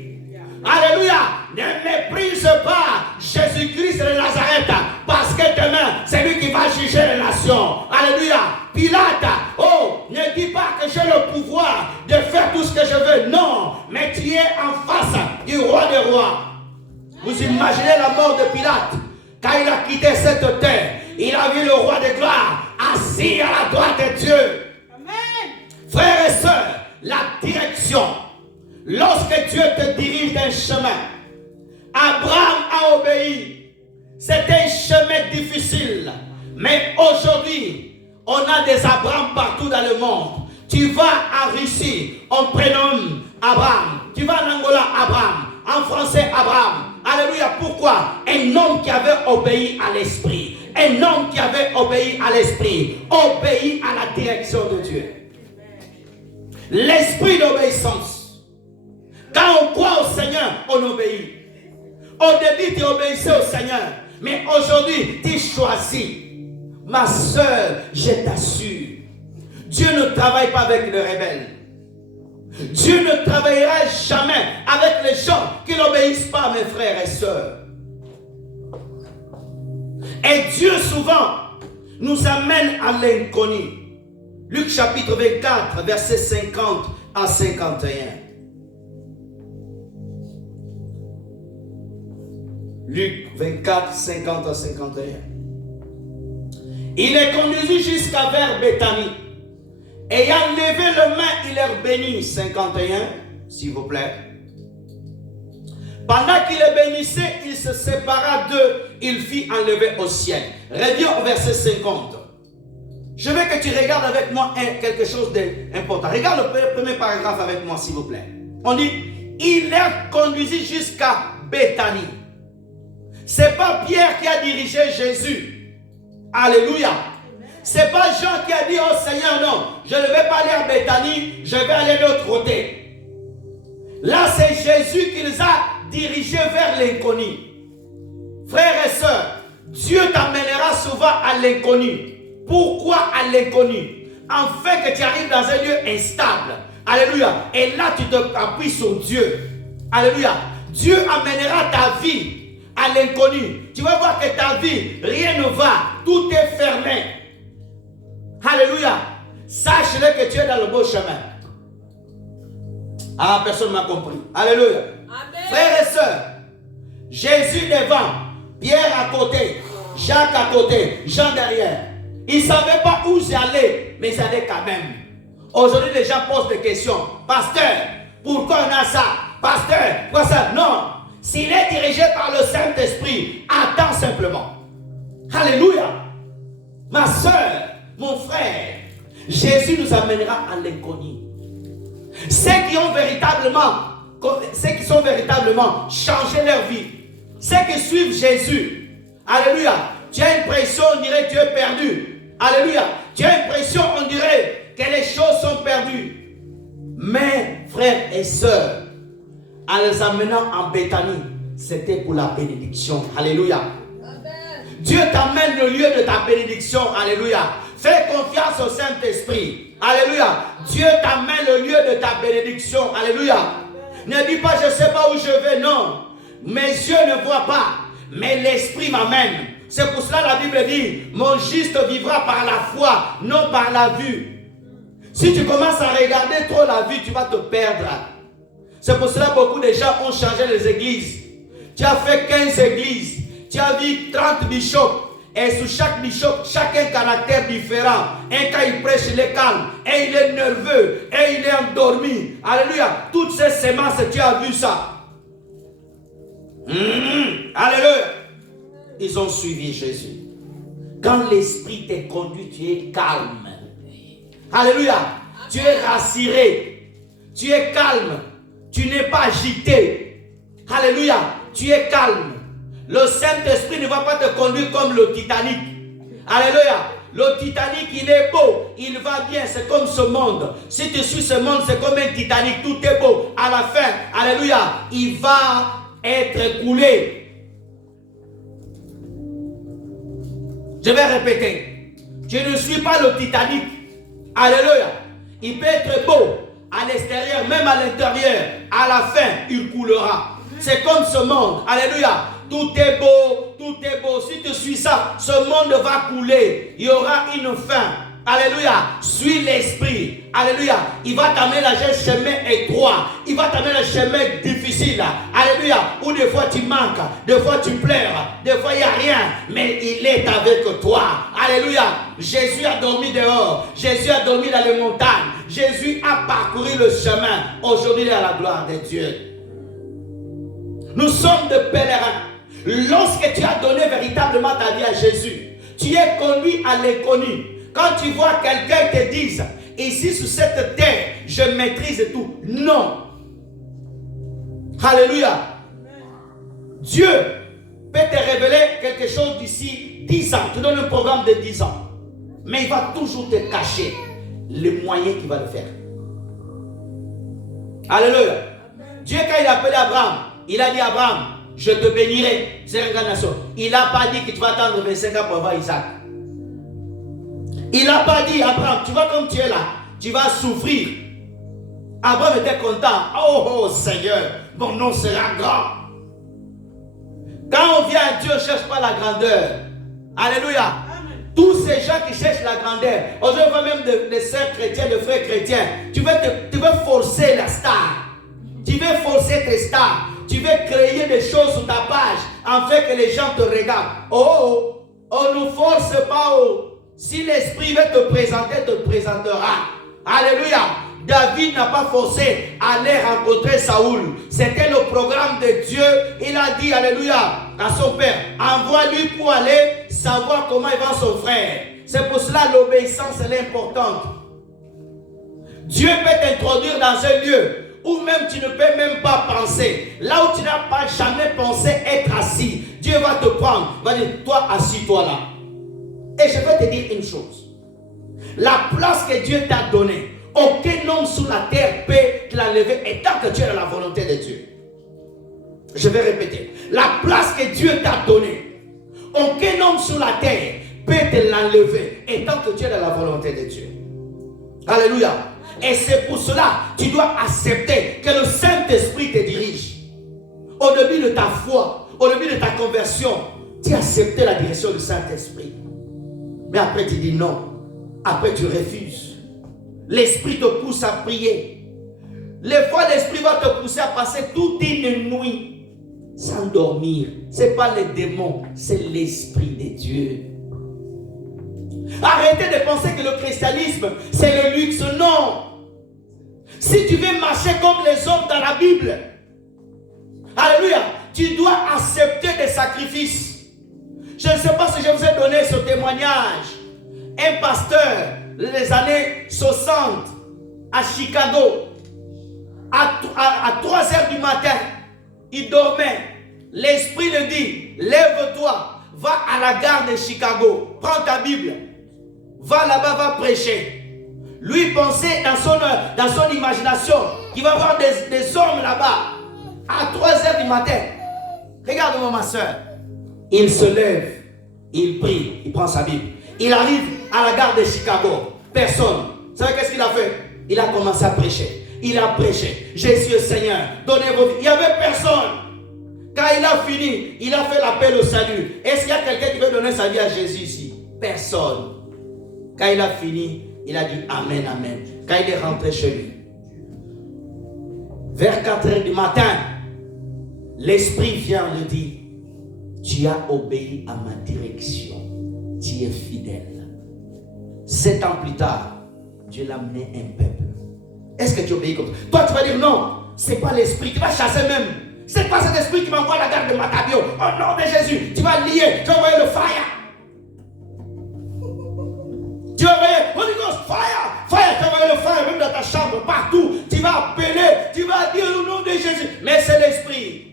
Alléluia. Ne méprise pas Jésus-Christ de Nazareth. Parce que demain c'est lui qui va juger les nations. Alléluia. Pilate. Oh, ne dis pas que j'ai le pouvoir de faire tout ce que je veux. Non. Mais tu es en face du roi des rois. Vous imaginez la mort de Pilate. Quand il a quitté cette terre, il a vu le roi de gloire assis à la droite de Dieu. Amen. Frères et sœurs, la direction. Lorsque Dieu te dirige d'un chemin, Abraham a obéi. C'était un chemin difficile. Mais aujourd'hui, on a des Abraham partout dans le monde. Tu vas en Russie, on prénomme Abraham. Tu vas en Angola, Abraham. En français, Abraham. Alléluia. Pourquoi? Un homme qui avait obéi à l'esprit. Un homme qui avait obéi à l'esprit. Obéi à la direction de Dieu. L'esprit d'obéissance. Quand on croit au Seigneur, on obéit. Au début, tu obéissais au Seigneur. Mais aujourd'hui, tu choisis. Ma soeur, je t'assure. Dieu ne travaille pas avec les rebelles. Dieu ne travaillera jamais avec les gens qui n'obéissent pas, mes frères et sœurs. Et Dieu souvent nous amène à l'inconnu. Luc chapitre 24, versets 50 à 51. Luc 24, 50 à 51. Il les conduisit jusqu'à vers Béthanie. Ayant levé le main, il leur bénit. 51, s'il vous plaît. Pendant qu'il les bénissait, il se sépara d'eux. Il fit enlever au ciel. Reviens au verset 50. Je veux que tu regardes avec moi quelque chose d'important. Regarde le premier paragraphe avec moi, s'il vous plaît. On dit, il les conduisit jusqu'à Béthanie. Ce n'est pas Pierre qui a dirigé Jésus. Alléluia. Ce n'est pas Jean qui a dit, oh Seigneur, non, je ne vais pas aller à Béthanie, je vais aller de l'autre côté. Là, c'est Jésus qui les a dirigés vers l'inconnu. Frères et sœurs, Dieu t'amènera souvent à l'inconnu. Pourquoi à l'inconnu? Afin que tu arrives dans un lieu instable. Alléluia. Et là, tu t'appuies sur Dieu. Alléluia. Dieu amènera ta vie à l'inconnu. Tu vas voir que ta vie, rien ne va. Tout est fermé. Alléluia. Sache-le que tu es dans le beau chemin. Ah, personne ne m'a compris. Alléluia. Amen. Frères et sœurs, Jésus devant, Pierre à côté, Jacques à côté, Jean derrière. Ils ne savaient pas où j'allais, mais ils allaient quand même. Aujourd'hui, les gens posent des questions. Pasteur, pourquoi on a ça? pasteur, quoi ça? Non. S'il est dirigé par le Saint-Esprit, attends simplement. Alléluia. Ma soeur, mon frère, Jésus nous amènera à l'inconnu. Ceux qui sont véritablement changé leur vie, ceux qui suivent Jésus, alléluia, tu as l'impression, on dirait que tu es perdu. Alléluia, tu as l'impression, on dirait que les choses sont perdues. Mais, frères et sœurs, en les amenant en Béthanie, c'était pour la bénédiction. Alléluia. Amen. Dieu t'amène le lieu de ta bénédiction. Alléluia. Fais confiance au Saint-Esprit. Alléluia. Dieu t'amène le lieu de ta bénédiction. Alléluia. Ne dis pas, je ne sais pas où je vais. Non. Mes yeux ne voient pas. Mais l'Esprit m'amène. C'est pour cela la Bible dit, mon juste vivra par la foi, non par la vue. Si tu commences à regarder trop la vue, tu vas te perdre. C'est pour cela que beaucoup de gens ont changé les églises. Tu as fait 15 églises. Tu as vu 30 bishops. Et sous chaque bishop, chacun caractère différent. Un quand il prêche, il est calme. Et il est nerveux. Et il est endormi. Alléluia. Toutes ces semences, tu as vu ça. Alléluia. Ils ont suivi Jésus. Quand l'Esprit t'est conduit, tu es calme. Alléluia. Tu es rassuré. Tu es calme. Tu n'es pas agité. Alléluia. Tu es calme. Le Saint-Esprit ne va pas te conduire comme le Titanic. Alléluia. Le Titanic, il est beau. Il va bien. C'est comme ce monde. Si tu suis ce monde, c'est comme un Titanic. Tout est beau. À la fin, alléluia, il va être coulé. Je vais répéter. Je ne suis pas le Titanic. Alléluia. Il peut être beau à l'extérieur, même à l'intérieur. À la fin, il coulera. C'est comme ce monde. Alléluia. Tout est beau, tout est beau. Si tu suis ça, ce monde va couler. Il y aura une fin. Alléluia. Suis l'Esprit. Alléluia. Il va t'amener dans un chemin étroit. Il va t'amener dans un chemin difficile. Alléluia. Où des fois tu manques, des fois tu pleures, des fois il n'y a rien. Mais il est avec toi. Alléluia. Jésus a dormi dehors. Jésus a dormi dans les montagnes. Jésus a parcouru le chemin. Aujourd'hui, il est à la gloire de Dieu. Nous sommes des pèlerins. Lorsque tu as donné véritablement ta vie à Jésus, tu es conduit à l'inconnu. Quand tu vois quelqu'un te dire, ici sur cette terre, je maîtrise tout. Non. Alléluia. Dieu peut te révéler quelque chose d'ici 10 ans. Tu donnes un programme de 10 ans. Mais il va toujours te cacher les moyens qu'il va le faire. Alléluia. Dieu, quand il a appelé Abraham, il a dit à Abraham, je te bénirai. C'est une grande nation. Il n'a pas dit que tu vas attendre 25 ans pour avoir Isaac. Il n'a pas dit, Abraham, tu vois comme tu es là, tu vas souffrir. Abraham était content. Oh Seigneur, mon nom sera grand. Quand on vient à Dieu, on ne cherche pas la grandeur. Alléluia. Amen. Tous ces gens qui cherchent la grandeur, aujourd'hui on voit même des sœurs chrétiens, des frères chrétiens. Tu veux forcer la star. Tu veux forcer tes stars. Tu veux créer des choses sur ta page afin que les gens te regardent. Oh, on ne force pas. Si l'Esprit veut te présenter, te présentera. Alléluia. David n'a pas forcé à aller rencontrer Saoul. C'était le programme de Dieu. Il a dit, alléluia, à son père, envoie-lui pour aller savoir comment il va son frère. C'est pour cela l'obéissance, elle est importante. Dieu peut t'introduire dans un lieu où même tu ne peux même pas penser. Là où tu n'as pas jamais pensé être assis. Dieu va te prendre. Va dire, toi assis-toi là. Et je vais te dire une chose. La place que Dieu t'a donnée, aucun homme sur la terre peut te l'enlever et tant que tu es dans la volonté de Dieu. Je vais répéter. La place que Dieu t'a donnée, aucun homme sur la terre peut te l'enlever et tant que tu es dans la volonté de Dieu. Alléluia. Et c'est pour cela que tu dois accepter que le Saint-Esprit te dirige. Au début de ta foi, au début de ta conversion, tu as accepté la direction du Saint-Esprit. Mais après tu dis non. Après tu refuses. L'Esprit te pousse à prier. Les fois l'Esprit va te pousser à passer toute une nuit sans dormir. Ce n'est pas les démons, c'est l'Esprit de Dieu. Arrêtez de penser que le christianisme c'est le luxe. Non. Si tu veux marcher comme les hommes dans la Bible, tu dois accepter des sacrifices. Je ne sais pas si je vous ai donné ce témoignage. Un pasteur, les années 60, à Chicago, à 3 heures du matin, il dormait. L'esprit lui dit, lève-toi, va à la gare de Chicago, prends ta Bible, va là-bas, va prêcher. Lui pensait dans son imagination qu'il va voir des hommes là-bas, à 3 heures du matin. Regarde-moi ma soeur. Il se lève, il prie, il prend sa Bible. Il arrive à la gare de Chicago, personne. Vous savez qu'est-ce qu'il a fait? Il a commencé à prêcher. Il a prêché. Jésus est Seigneur. Donnez vos vies. Il n'y avait personne. Quand il a fini, il a fait l'appel au salut. Est-ce qu'il y a quelqu'un qui veut donner sa vie à Jésus ici? Personne. Quand il a fini, il a dit Amen, Amen. Quand il est rentré chez lui, vers 4 heures du matin, l'Esprit vient lui dire, tu as obéi à ma direction. Tu es fidèle. 7 ans plus tard, Dieu l'a amené un peuple. Est-ce que tu obéis comme ça? Toi, tu vas dire non, c'est pas l'esprit. Tu vas chasser même. C'est pas cet esprit qui m'envoie à la gare de Matabio. Au nom de Jésus, tu vas lier. Tu vas envoyer le fire. Tu vas envoyer Holy Ghost, fire. Fire, tu vas envoyer le fire même dans ta chambre, partout. Tu vas appeler, tu vas dire au nom de Jésus. Mais c'est l'esprit.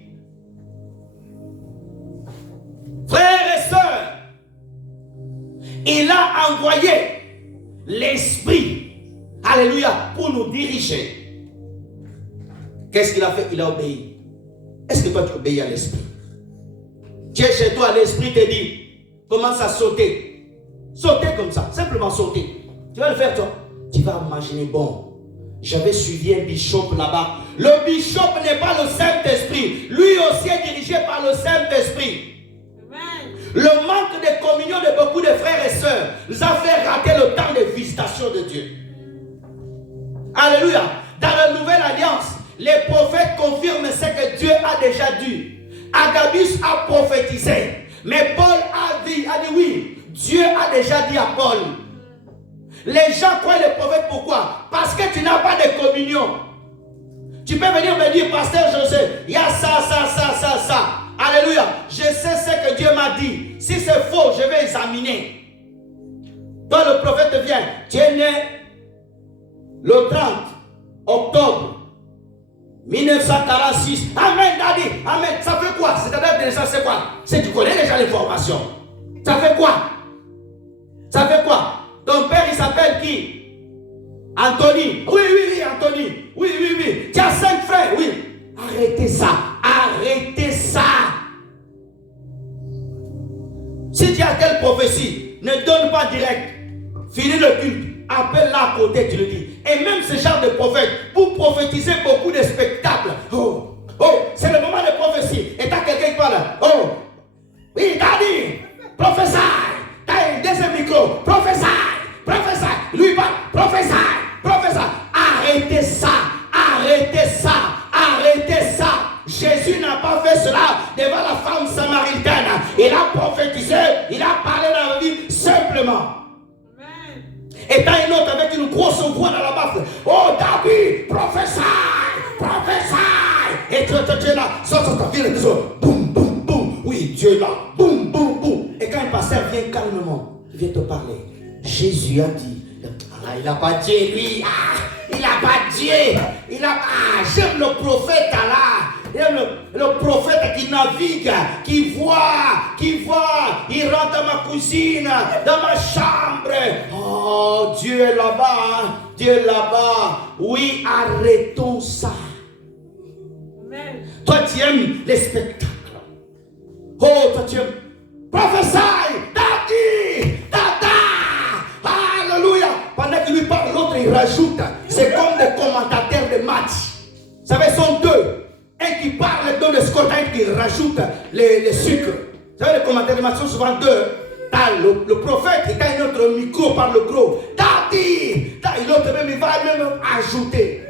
Frères et sœurs, il a envoyé l'esprit. Alléluia, pour nous diriger. Qu'est-ce qu'il a fait? Il a obéi. Est-ce que toi tu obéis à l'esprit? Tu es chez toi, l'esprit te dit, commence à sauter. Sauter comme ça, simplement sauter. Tu vas le faire toi. Tu vas imaginer, bon, j'avais suivi un bishop là-bas. Le bishop n'est pas le Saint-Esprit. Lui aussi est dirigé par le Saint-Esprit. Le manque de communion de beaucoup de frères et sœurs nous a fait rater le temps de visitation de Dieu. Alléluia. Dans la nouvelle alliance, les prophètes confirment ce que Dieu a déjà dit. Agabus a prophétisé. Mais Paul a dit oui, Dieu a déjà dit à Paul. Les gens croient les prophètes, pourquoi? Parce que tu n'as pas de communion. Tu peux venir me dire, pasteur José, il y a ça. Alléluia. Je sais ce que Dieu m'a dit. Si c'est faux, je vais examiner. Toi, le prophète vient. Tu es né le 30 octobre 1946. Amen, Daddy. Amen. Ça fait quoi? C'est-à-dire déjà, c'est quoi? C'est tu connais déjà l'information. Ça fait quoi? Ça fait quoi? Ton père, il s'appelle qui? Anthony. Oui, Anthony. Oui. Tu as 5 frères. Oui. Arrêtez ça. Si tu as telle prophétie, ne donne pas direct. Finis le culte. Appelle-la à côté, tu le dis. Et même ce genre de prophète, pour prophétiser beaucoup de spectacles. Oh, c'est le moment de prophétie. Et tu as quelqu'un qui parle. Oh, oui, Daddy, prophétie. Tu as un deuxième micro. Prophétie. Lui parle. Prophétie. Arrêtez ça. Jésus n'a pas fait cela devant la femme samaritaine. Il a prophétisé, il a parlé dans la Bible simplement. Amen. Et t'as un autre avec une grosse voix dans la baffe. Oh David, prophétie. Et tu es là, sors, viens le dessous. Boum. Oui, Dieu est là. Boum. Et quand un pasteur vient calmement, il vient te parler. Jésus a dit, il n'a pas dit lui. Il n'a pas dit. J'aime le prophète là. Le prophète qui navigue, qui voit, il rentre dans ma cuisine, dans ma chambre. Oh, Dieu est là-bas. Oui, arrêtons ça. Amen. Toi, tu aimes les spectacles. Oh, toi, tu aimes. Prophétie, Dada. Alléluia. Pendant qu'il lui parle, l'autre, il rajoute. C'est comme des commentateurs de match. Vous savez, sont deux. Un qui parle, donne le score, un qui rajoute les sucres. Vous savez, les commentaires de match sont souvent deux. Le prophète, il a un autre micro par le gros. Daddy, l'autre même, il va même ajouter.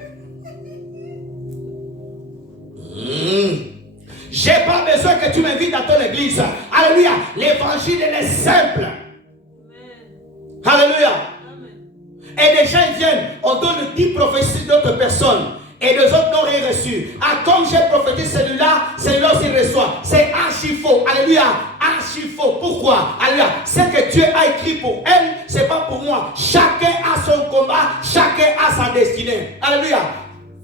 J'ai pas besoin que tu m'invites à ton église. Alléluia. L'évangile, il est simple. Amen. Alléluia. Amen. Et les gens viennent, on donne 10 prophéties d'autres personnes. Et les autres n'ont rien reçu. Comme j'ai prophétisé celui-là aussi reçoit. Alléluia.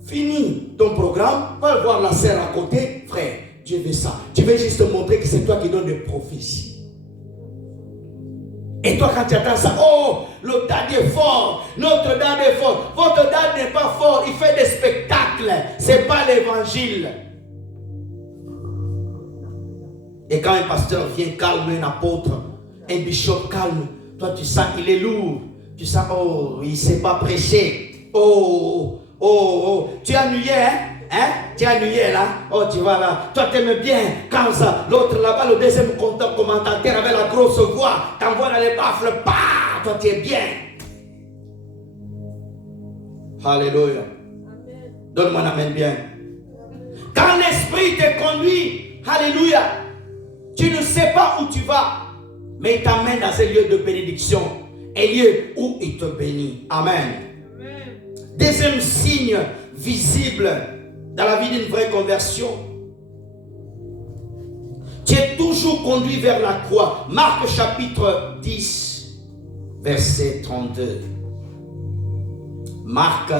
Finis ton programme, va voir la sœur à côté, frère. Dieu veut ça. Tu veux juste te montrer que c'est toi qui donnes des prophéties. Et toi, quand tu attends ça, oh, le dad est fort, notre dad est fort. Votre dad n'est pas fort, il fait des spectacles. Ce n'est pas l'évangile. Et quand un pasteur vient calme, un apôtre, un bishop calme, toi tu sens qu'il est lourd. Tu sens, oh, il ne sait pas prêcher. Oh, tu es ennuyé, hein? Tu es ennuyé là? Oh, tu vois là. Toi, tu aimes bien quand ça. L'autre là-bas, le deuxième commentateur avec la grosse voix, t'envoie dans les baffles. Bah! Toi, tu es bien. Alléluia. Donne-moi un amen bien. Quand l'esprit te conduit, alléluia, tu ne sais pas où tu vas, mais il t'amène dans un lieu de bénédiction, un lieu où il te bénit. Amen. Deuxième signe visible dans la vie d'une vraie conversion, tu es toujours conduit vers la croix. Marc chapitre 10, verset 32. Marc,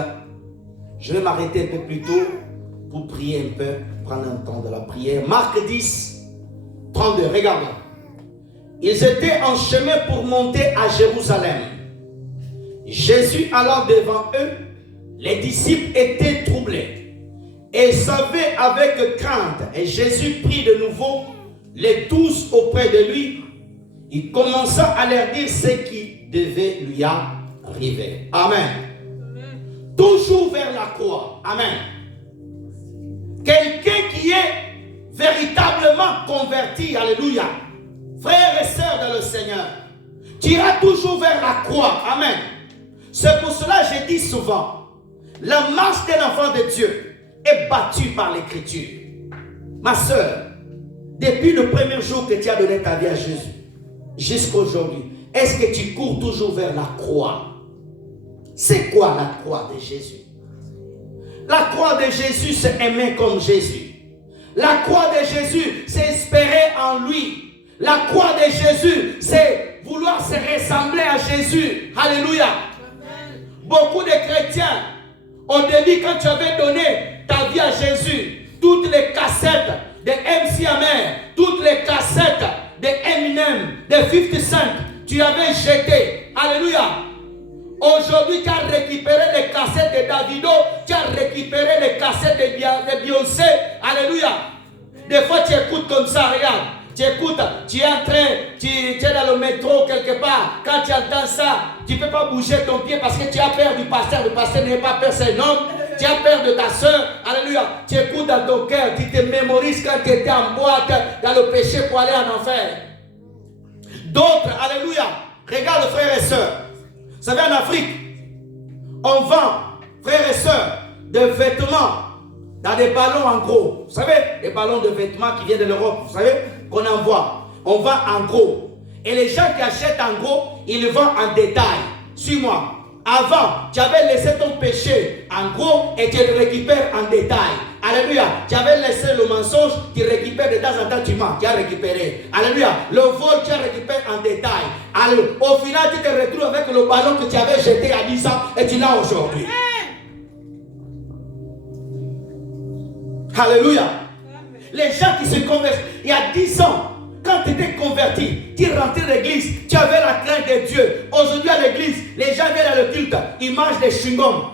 je vais m'arrêter un peu plus tôt pour prier un peu, prendre un temps de la prière. Marc 10, 32, regarde. Ils étaient en chemin pour monter à Jérusalem. Jésus allant devant eux, les disciples étaient troublés et savaient avec crainte. Et Jésus prit de nouveau les 12 auprès de lui. Il commença à leur dire ce qui devait lui arriver. Amen. Toujours vers la croix. Amen. Quelqu'un qui est véritablement converti, alléluia, frères et sœurs dans le Seigneur, tu iras toujours vers la croix. Amen. C'est pour cela que je dis souvent, la marche d'un enfant de Dieu est battue par l'Écriture. Ma sœur, depuis le premier jour que tu as donné ta vie à Jésus, jusqu'à aujourd'hui, est-ce que tu cours toujours vers la croix? C'est quoi la croix de Jésus? La croix de Jésus, c'est aimer comme Jésus. La croix de Jésus, c'est espérer en lui. La croix de Jésus, c'est vouloir se ressembler à Jésus. Alléluia. Beaucoup de chrétiens, au début, quand tu avais donné ta vie à Jésus, toutes les cassettes de MC Hammer, toutes les cassettes de Eminem, de 50 Cent, tu avais jeté. Alléluia. Aujourd'hui, tu as récupéré les cassettes de Davido, tu as récupéré les cassettes de Beyoncé. Alléluia. Des fois, tu écoutes comme ça, regarde. Tu écoutes, tu es en train, tu es dans le métro quelque part. Quand tu entends ça, tu ne peux pas bouger ton pied parce que tu as peur du pasteur. Le pasteur n'est pas peur, c'est un homme. Tu as peur de ta soeur. Alléluia. Tu écoutes dans ton cœur, tu te mémorises quand tu étais en boîte, dans le péché pour aller en enfer. D'autres, alléluia. Regarde, frères et sœurs. Vous savez, en Afrique, on vend, frères et sœurs, des vêtements dans des ballons en gros. Vous savez, des ballons de vêtements qui viennent de l'Europe, vous savez, qu'on envoie. On vend en gros. Et les gens qui achètent en gros, ils le vendent en détail. Suis-moi. Avant, tu avais laissé ton péché en gros et tu le récupères en détail. Alléluia. Tu avais laissé le mensonge, tu récupères de temps en temps, tu mens, tu as récupéré. Alléluia. Le vol, tu as récupéré en détail. Alors, au final, tu te retrouves avec le ballon que tu avais jeté à 10 ans et tu l'as aujourd'hui. Alléluia. Les gens qui se convertissent, il y a 10 ans, quand tu étais converti, tu rentrais à l'église, tu avais la crainte de Dieu. Aujourd'hui à l'église, les gens viennent dans le culte, ils mangent des chewing-gums.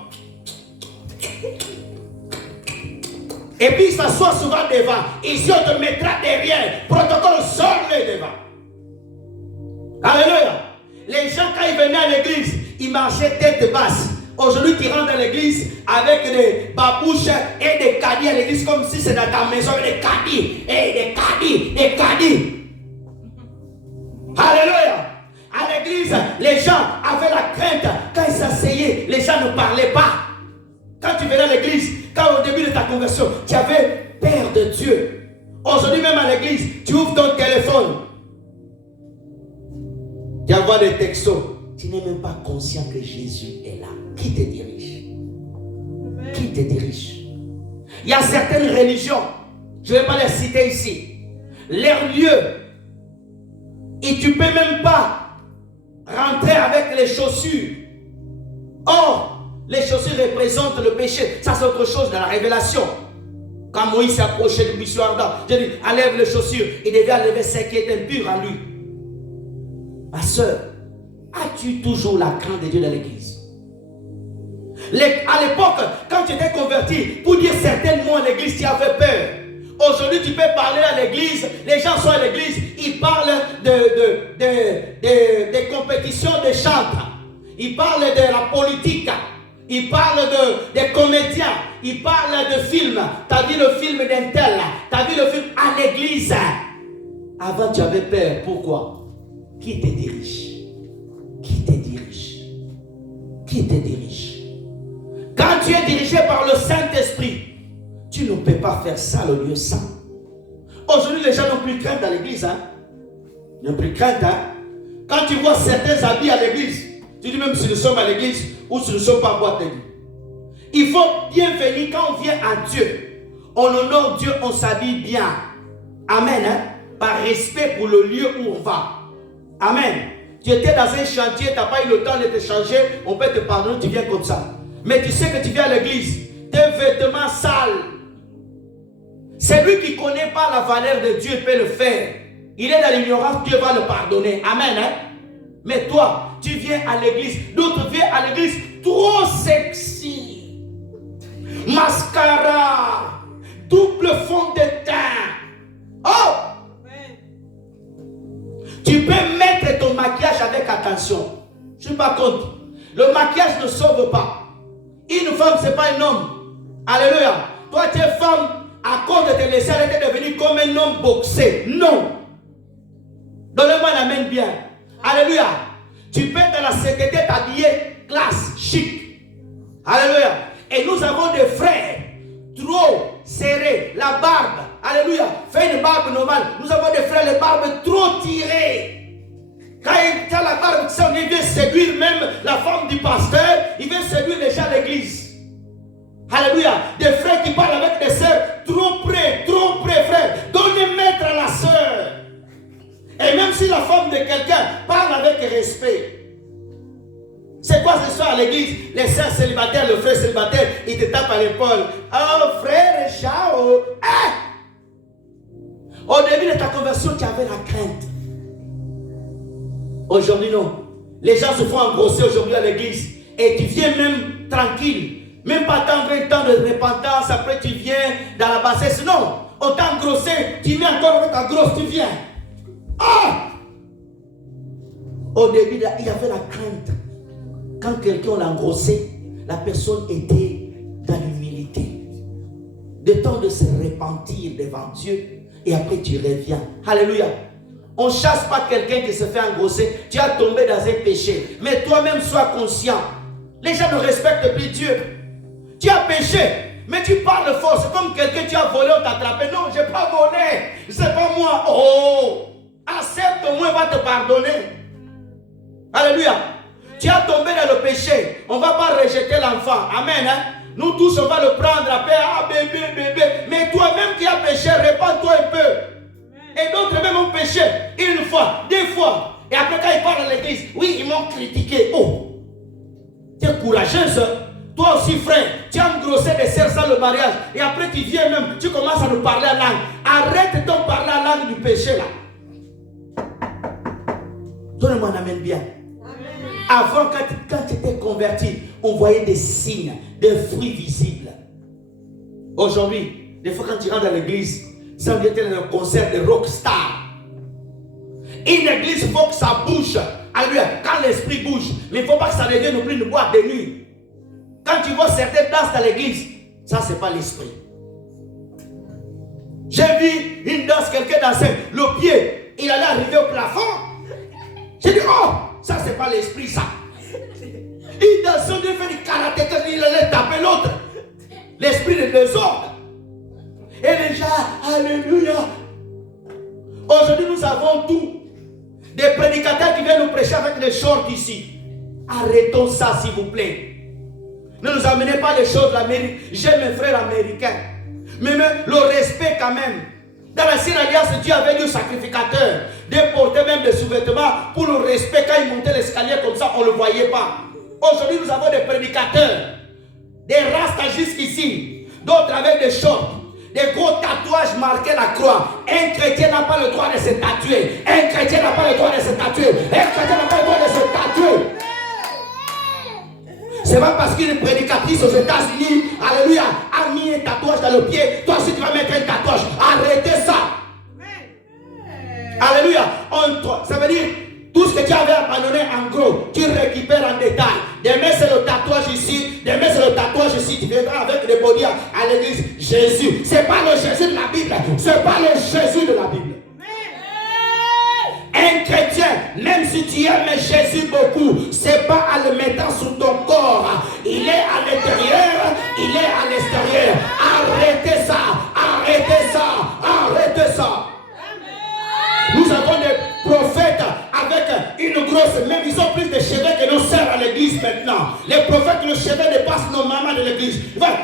Et puis ils s'assoient souvent devant. Ici on te mettra derrière. Protocole, sors-les devant. Alléluia. Les gens quand ils venaient à l'église, ils marchaient tête basse. Aujourd'hui, tu rentres dans l'église avec des babouches et des caddies à l'église comme si c'est dans ta maison, des caddies, et des caddies, des caddies. Alléluia. À l'église, les gens avaient la crainte. Quand ils s'asseyaient, les gens ne parlaient pas. Quand tu venais à l'église, quand au début de ta conversion, tu avais peur de Dieu. Aujourd'hui, même à l'église, tu ouvres ton téléphone. Tu envoies des textos. Tu n'es même pas conscient que Jésus est là. Qui te dirige? Amen. Qui te dirige? Il y a certaines religions, je ne vais pas les citer ici, leur lieu, et tu ne peux même pas rentrer avec les chaussures. Or, Les chaussures représentent le péché. Ça, c'est autre chose dans la révélation. Quand Moïse s'est approché du buisson ardent, j'ai dit, enlève les chaussures. Il devait enlever ce qui est impur en lui. Ma soeur, as-tu toujours la crainte de Dieu dans l'église? À l'époque, quand tu étais converti, pour dire certains mots à l'église, tu avais peur. Aujourd'hui, tu peux parler à l'église, les gens sont à l'église, ils parlent des compétitions de chants, ils parlent de la politique, ils parlent des comédiens, ils parlent de films. Tu as vu le film d'un tel, tu as vu le film à l'église. Avant, tu avais peur. Pourquoi? Qui te dirige? Qui te dirige? Qui te dirige? Quand tu es dirigé par le Saint-Esprit, tu ne peux pas faire ça le lieu saint. Aujourd'hui, les gens n'ont plus crainte dans l'église. Ils n'ont plus crainte. Quand tu vois certains habits à l'église, tu dis même si nous sommes à l'église ou si nous ne sommes pas à boîte de nuit. Il faut bien venir quand on vient à Dieu. On honore Dieu, on s'habille bien. Amen. Par respect pour le lieu où on va. Amen. Tu étais dans un chantier, tu n'as pas eu le temps de te changer, on peut te pardonner, tu viens comme ça. Mais tu sais que tu viens à l'église, tes vêtements sales. Celui qui ne connaît pas la valeur de Dieu peut le faire. Il est dans l'ignorance, Dieu va le pardonner. Amen. Mais toi, tu viens à l'église, d'autres viennent à l'église trop sexy. Mascara, double fond de teint. Oh! Tu peux mettre ton maquillage avec attention. Je ne suis pas contre. Le maquillage ne sauve pas. Une femme, ce n'est pas un homme. Alléluia. Toi, tu es femme, à cause de tes laisser, elle est devenue comme un homme boxé. Non. Donnez-moi la main bien. Alléluia. Tu peux dans la société t'habiller classe, chic. Alléluia. Et nous avons des frères trop serrés, la barbe. Alléluia. Fais une barbe normale. Nous avons des frères, les barbes trop tirées. Quand il a la barbe, il vient séduire même la femme du pasteur. Il vient séduire les gens à l'église. Alléluia. Des frères qui parlent avec des sœurs trop près, frère. Donnez maître à la sœur. Et même si la femme de quelqu'un parle avec respect. C'est quoi ce soir à l'église? Les sœurs célibataires, le frère célibataire, il te tape à l'épaule. Oh frère, ciao. Au début de ta conversion, tu avais la crainte. Aujourd'hui, non. Les gens se font engrosser aujourd'hui à l'église. Et tu viens même tranquille. Même pas attendre un temps de repentance. Après, tu viens dans la bassesse. Non. On t'a engrossé. Tu viens encore avec ta grosse. Tu viens. Au début, il y avait la crainte. Quand quelqu'un l'a engrossé, la personne était dans l'humilité. De temps de se repentir devant Dieu. Et après, tu reviens. Alléluia. On ne chasse pas quelqu'un qui se fait engrosser. Tu as tombé dans un péché. Mais toi-même, sois conscient. Les gens ne respectent plus Dieu. Tu as péché, mais tu parles fort. C'est comme quelqu'un qui a volé, on t'a attrapé. Non, je n'ai pas volé. C'est pas moi. Oh, accepte-moi, va te pardonner. Alléluia. Tu as tombé dans le péché. On ne va pas rejeter l'enfant. Amen. Nous tous, on va le prendre à paix. Ah, bébé. Mais toi-même qui as péché, répands-toi un peu. Et d'autres même ont péché une fois, deux fois. Et après, quand ils parlent à l'église, oui, ils m'ont critiqué. Oh, tu es courageuse. Toi aussi, frère, tu as engrossé des sœurs sans le mariage. Et après, tu viens même, tu commences à nous parler en langue. Arrête de parler en langue du péché là. Donnez-moi un amen bien. Amen. Avant, quand tu étais converti, on voyait des signes, des fruits visibles. Aujourd'hui, des fois, quand tu rentres dans l'église, ça vient être un concert de rockstar. Une église, il faut que ça bouge. Alléluia. Quand l'esprit bouge, mais il ne faut pas que ça devienne non plus une boîte de nuit. Quand tu vois certaines danses dans l'église, ça, ce n'est pas l'esprit. J'ai vu une danse, quelqu'un dansait, le pied, il allait arriver au plafond. J'ai dit, oh, ça, ce n'est pas l'esprit, ça. Il dansait, il fait du karaté, il allait taper l'autre. L'esprit de désordre. Et les gens, alléluia. Aujourd'hui, nous avons tout. Des prédicateurs qui viennent nous prêcher avec des shorts ici. Arrêtons ça, s'il vous plaît. Ne nous amenez pas les choses d'Amérique. J'aime mes frères américains. Mais même le respect quand même. Dans la l'ancienne alliance, Dieu avait des sacrificateurs. Des portaient même des sous-vêtements pour le respect. Quand ils montaient l'escalier comme ça, on ne le voyait pas. Aujourd'hui, nous avons des prédicateurs. des rastas jusqu'ici, d'autres avec des shorts, des gros tatouages marqués la croix. Un chrétien n'a pas le droit de se tatouer. Un chrétien n'a pas le droit de se tatouer. Un chrétien n'a pas le droit de se tatouer. C'est pas parce qu'une prédicatrice aux États-Unis, alléluia, a mis un tatouage dans le pied, toi aussi tu vas mettre un tatouage. Arrêtez ça. Alléluia. Ça veut dire, tout ce que tu avais abandonné en gros, tu récupères en détail. Demain c'est le tatouage ici, demain c'est le tatouage ici. Tu viendras avec les body à l'église. Jésus. C'est pas le Jésus de la Bible. C'est pas le Jésus de la Bible. Un chrétien, même si tu aimes Jésus beaucoup, c'est pas en le mettant sous ton corps. Il est à l'intérieur, il est à l'extérieur. Arrêtez ça, arrêtez ça, arrêtez ça. Nous avons des prophètes avec une grosse, même ils ont plus de cheveux que nos sœurs à l'église maintenant. Les prophètes, le cheveu dépasse nos mamans de l'église.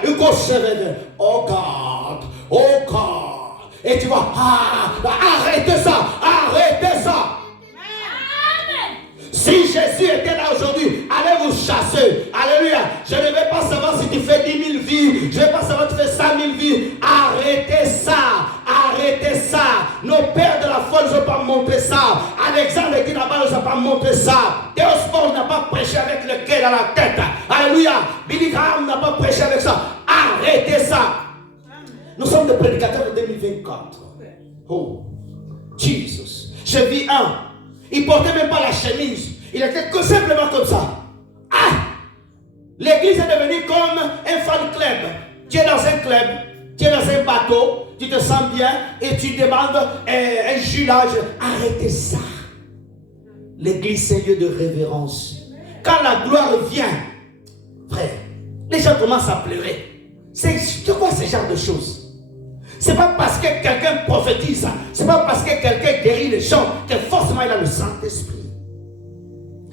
Une grosse cheveux. Oh God, oh God. Et tu vois, arrêtez ça, arrêtez ça. Si Jésus était là aujourd'hui, allez vous chasser. Alléluia. Je ne vais pas savoir si tu fais 10 000 vies. Je ne vais pas savoir si tu fais 100 000 vies. Arrêtez ça. Arrêtez ça. Nos pères de la foi ne nous ont pas montré ça. Alexandre qui là-bas ne nous a pas montré ça. Théophile n'a pas prêché avec le cœur dans la tête. Alléluia. Billy Graham n'a pas prêché avec ça. Arrêtez ça. Nous sommes des prédicateurs de 2024. Oh, Jesus. Je vis un. Il ne portait même pas la chemise. Il était simplement comme ça. L'église est devenue comme un fan club. Tu es dans un club, tu es dans un bateau, tu te sens bien et tu demandes un jullage. Arrêtez ça. L'église, c'est un lieu de révérence. Quand la gloire vient, frère, les gens commencent à pleurer. C'est quoi ce genre de choses? C'est pas parce que quelqu'un prophétise, c'est pas parce que quelqu'un guérit les gens que forcément il a le Saint-Esprit.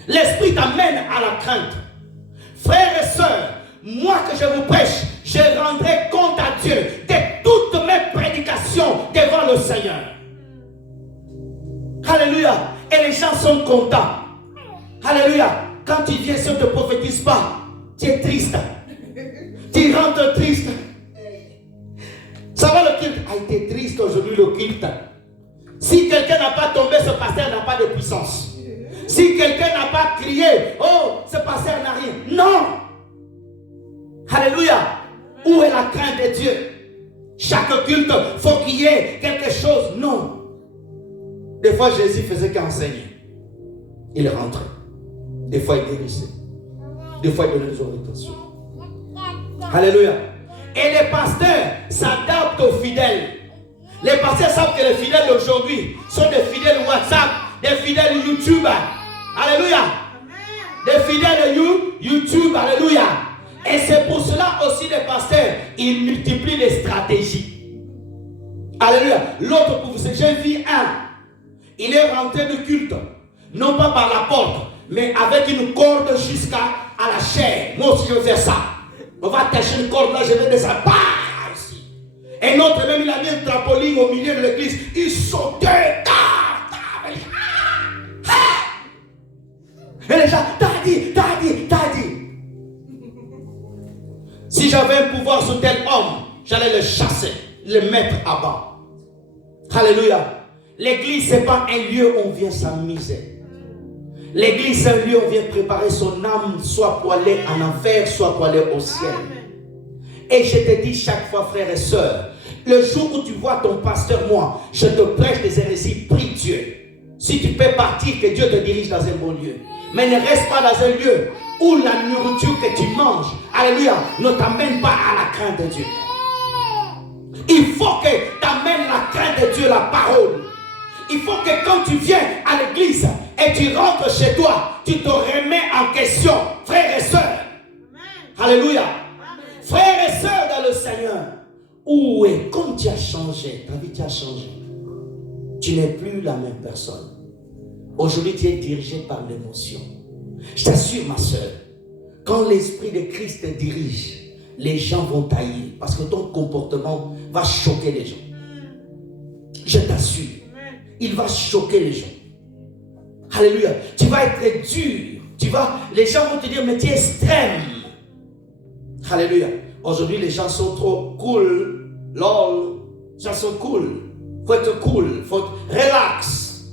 L'Esprit t'amène à la crainte. Frères et sœurs, moi que je vous prêche, je rendrai compte à Dieu de toutes mes prédications devant le Seigneur. Alléluia. Et les gens sont contents. Alléluia. Quand tu viens, si on ne te prophétise pas, tu es triste. Tu rentres triste. Ça va le culte a été triste aujourd'hui le culte. Si quelqu'un n'a pas tombé, ce pasteur n'a pas de puissance. Si quelqu'un n'a pas crié, oh, ce pasteur n'a rien. Non. Alléluia. Où est la crainte de Dieu? Chaque culte, il faut qu'il y ait quelque chose. Non. Des fois, Jésus faisait qu'enseigner. Il rentrait. Des fois, il guérissait. Des fois, il donnait des orientations. Alléluia. Et les pasteurs s'adaptent aux fidèles. Les pasteurs savent que les fidèles d'aujourd'hui sont des fidèles WhatsApp, des fidèles YouTube. Alléluia. Des fidèles YouTube. Alléluia. Et c'est pour cela aussi les pasteurs, ils multiplient les stratégies. Alléluia. L'autre pour vous, c'est j'ai vu un. Il est rentré de culte. Non pas par la porte, mais avec une corde jusqu'à la chair. Moi aussi je vais faire ça. On va attacher une corde là, je vais descendre. Ici. Et l'autre même, il a mis un trampoline au milieu de l'église. Il sautait. Et les gens, t'as dit. Si j'avais un pouvoir sur tel homme, j'allais le chasser, le mettre à bas. Alléluia. L'église, ce n'est pas un lieu où on vient s'amuser. L'église, c'est un lieu où on vient préparer son âme, soit pour aller en enfer, soit pour aller au ciel. Et je te dis chaque fois, frères et sœurs, le jour où tu vois ton pasteur, moi, je te prêche des hérésies, prie Dieu. Si tu peux partir, que Dieu te dirige dans un bon lieu. Mais ne reste pas dans un lieu où la nourriture que tu manges, alléluia, ne t'amène pas à la crainte de Dieu. Il faut que tu amènes la crainte de Dieu, la parole. Il faut que quand tu viens à l'église et tu rentres chez toi, tu te remets en question, frères et sœurs. Alléluia. Frères et sœurs dans le Seigneur, où est, comme tu as changé, ta vie tu as changé. Tu n'es plus la même personne. Aujourd'hui, tu es dirigé par l'émotion. Je t'assure, ma sœur, quand l'Esprit de Christ te dirige, les gens vont tailler parce que ton comportement va choquer les gens. Je t'assure, il va choquer les gens. Alléluia. Tu vas être dur. Les gens vont te dire, mais tu es extrême. Alléluia. Aujourd'hui, les gens sont trop cool. Lol. Les gens sont cool. Faut être cool. Faut être relax.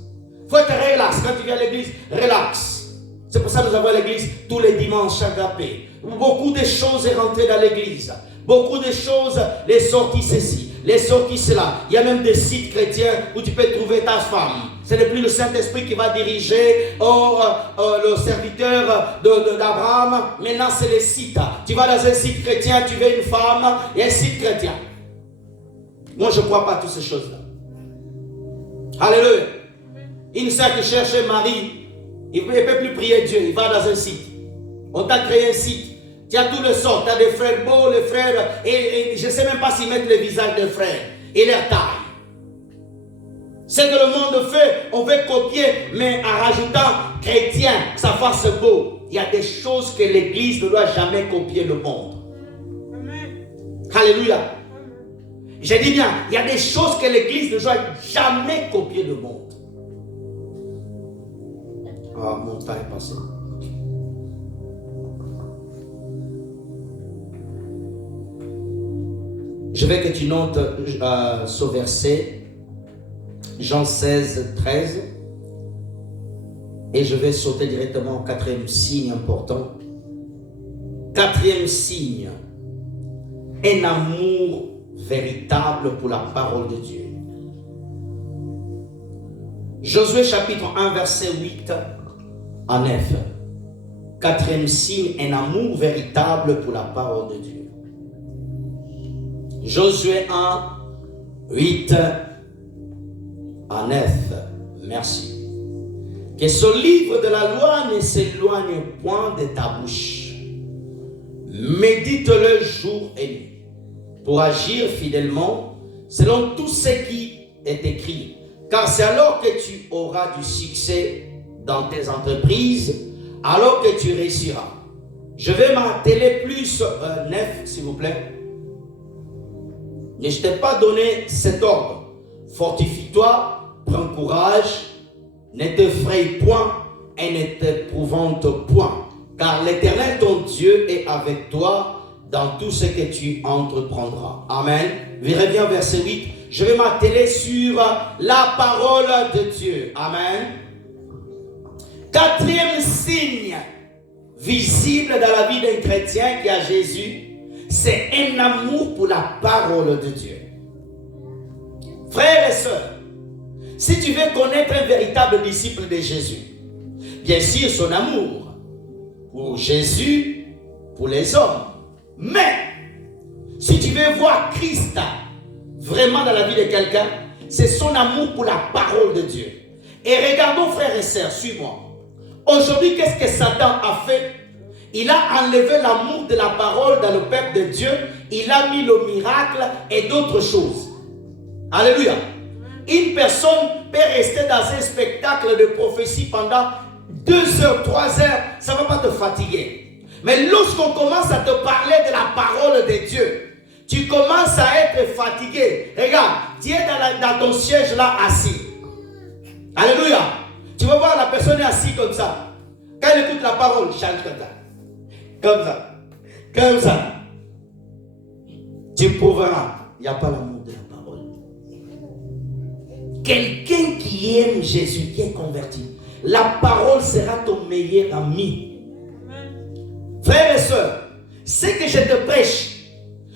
Faut être relax. Quand tu viens à l'église, relax. C'est pour ça que nous avons à l'église tous les dimanches agapés. Beaucoup de choses sont rentrées dans l'église. Beaucoup de choses, les sorties ceci, les sorties cela. Il y a même des sites chrétiens où tu peux trouver ta femme. Ce n'est plus le Saint-Esprit qui va diriger le serviteur d'Abraham. Maintenant, c'est les sites. Tu vas dans un site chrétien, tu veux une femme, il y a un site chrétien. Moi, je ne crois pas à toutes ces choses-là. Alléluia. Une sœur qui cherche un mari, il ne peut plus prier Dieu, il va dans un site. On t'a créé un site. Tu as tout le sort, tu as des frères beaux, les frères, et je ne sais même pas s'ils mettent le visage des frères et leur taille. C'est que le monde fait, on veut copier, mais en rajoutant chrétien, que ça fasse beau. Il y a des choses que l'église ne doit jamais copier le monde. Amen. Alléluia. J'ai dit bien, il y a des choses que l'église ne doit jamais copier le monde. Ah, mon temps est passé. Je veux que tu notes ce verset, Jean 16, 13. Et je vais sauter directement au quatrième signe important. Quatrième signe, un amour véritable pour la parole de Dieu. Josué chapitre 1, verset 8 à 9. Quatrième signe, un amour véritable pour la parole de Dieu. Josué 1, 8 à 9. Merci. Que ce livre de la loi ne s'éloigne point de ta bouche. Médite-le jour et nuit, pour agir fidèlement selon tout ce qui est écrit. Car c'est alors que tu auras du succès dans tes entreprises, alors que tu réussiras. Je vais m'atteler plus 9, s'il vous plaît. Ne je t'ai pas donné cet ordre. Fortifie-toi, prends courage, ne t'effraie point et ne t'épouvante point. Car l'Éternel ton Dieu est avec toi dans tout ce que tu entreprendras. Amen. Reviens au verset 8. Je vais m'atteler sur la parole de Dieu. Amen. Quatrième signe visible dans la vie d'un chrétien qui a Jésus, c'est un amour pour la parole de Dieu. Frères et sœurs, si tu veux connaître un véritable disciple de Jésus, bien sûr son amour pour Jésus, pour les hommes, mais si tu veux voir Christ vraiment dans la vie de quelqu'un, c'est son amour pour la parole de Dieu. Et regardons, frères et sœurs, suis-moi. Aujourd'hui, qu'est-ce que Satan a fait? Il a enlevé l'amour de la parole dans le peuple de Dieu. Il a mis le miracle et d'autres choses. Alléluia. Une personne peut rester dans un spectacle de prophétie pendant 2 heures, 3 heures. Ça ne va pas te fatiguer. Mais lorsqu'on commence à te parler de la parole de Dieu, tu commences à être fatigué. Regarde, tu es dans ton siège là assis. Alléluia. Tu vas voir la personne est assise comme ça. Quand elle écoute la parole, il change comme ça. Comme ça. Comme ça. Tu prouveras. Il n'y a pas l'amour de la parole. Quelqu'un qui aime Jésus, qui est converti, la parole sera ton meilleur ami. Frères et sœurs, ce que je te prêche,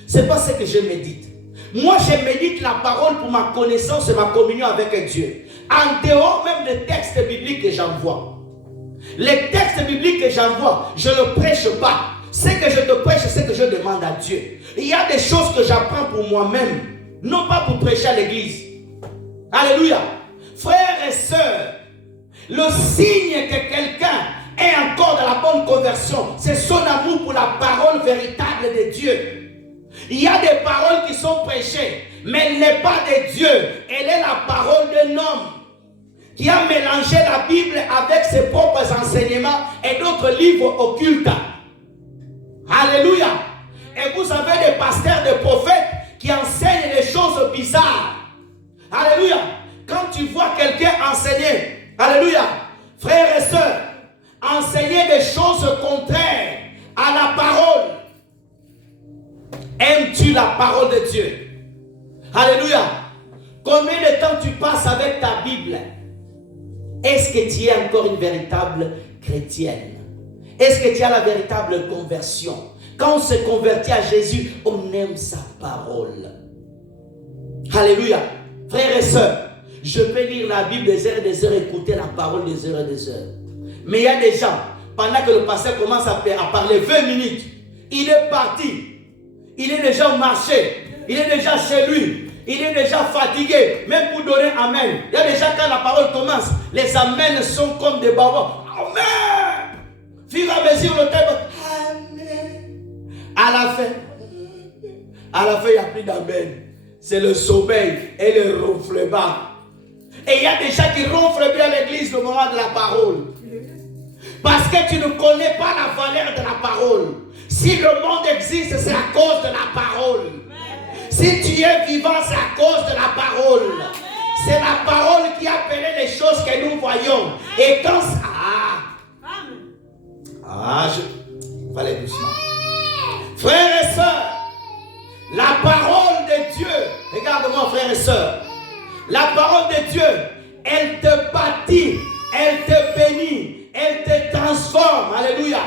ce n'est pas ce que je médite. Moi, je médite la parole pour ma connaissance et ma communion avec Dieu. En dehors même des textes bibliques que j'envoie. Les textes bibliques que j'envoie, je ne le prêche pas. Ce que je te prêche, c'est ce que je demande à Dieu. Il y a des choses que j'apprends pour moi-même, non pas pour prêcher à l'église. Alléluia. Frères et sœurs, le signe que quelqu'un est encore dans la bonne conversion, c'est son amour pour la parole véritable de Dieu. Il y a des paroles qui sont prêchées, mais elle n'est pas de Dieu. Elle est la parole d'un homme qui a mélangé la Bible avec ses propres enseignements et d'autres livres occultes. Alléluia. Et vous avez des pasteurs, des prophètes qui enseignent des choses bizarres. Alléluia. Quand tu vois quelqu'un enseigner, alléluia, frères et sœurs, enseigner des choses contraires à la parole, parole de Dieu? Alléluia. Combien de temps tu passes avec ta Bible? Est-ce que tu es encore une véritable chrétienne? Est-ce que tu as la véritable conversion? Quand on se convertit à Jésus, on aime sa parole. Alléluia. Frères et sœurs, je peux lire la Bible des heures et des heures, écouter la parole des heures et des heures. Mais il y a des gens, pendant que le pasteur commence à parler 20 minutes, il est parti. Il est déjà au marché. Il est déjà chez lui. Il est déjà fatigué. Même pour donner Amen. Il y a déjà quand la parole commence, les Amen sont comme des babons. Amen. Fur et à mesure, le temps. Amen. À la fin, il n'y a plus d'Amen. C'est le sommeil et le ronflement. Et il y a des gens qui ronflent bien à l'église au moment de la parole. Parce que tu ne connais pas la valeur de la parole. Si le monde existe, c'est à cause de la parole. Si tu es vivant, c'est à cause de la parole. C'est la parole qui a appelé les choses que nous voyons. Et quand ça... je vais aller doucement. Frères et sœurs, la parole de Dieu, regarde-moi frères et sœurs, la parole de Dieu, elle te bâtit, elle te bénit, elle te transforme. Alléluia.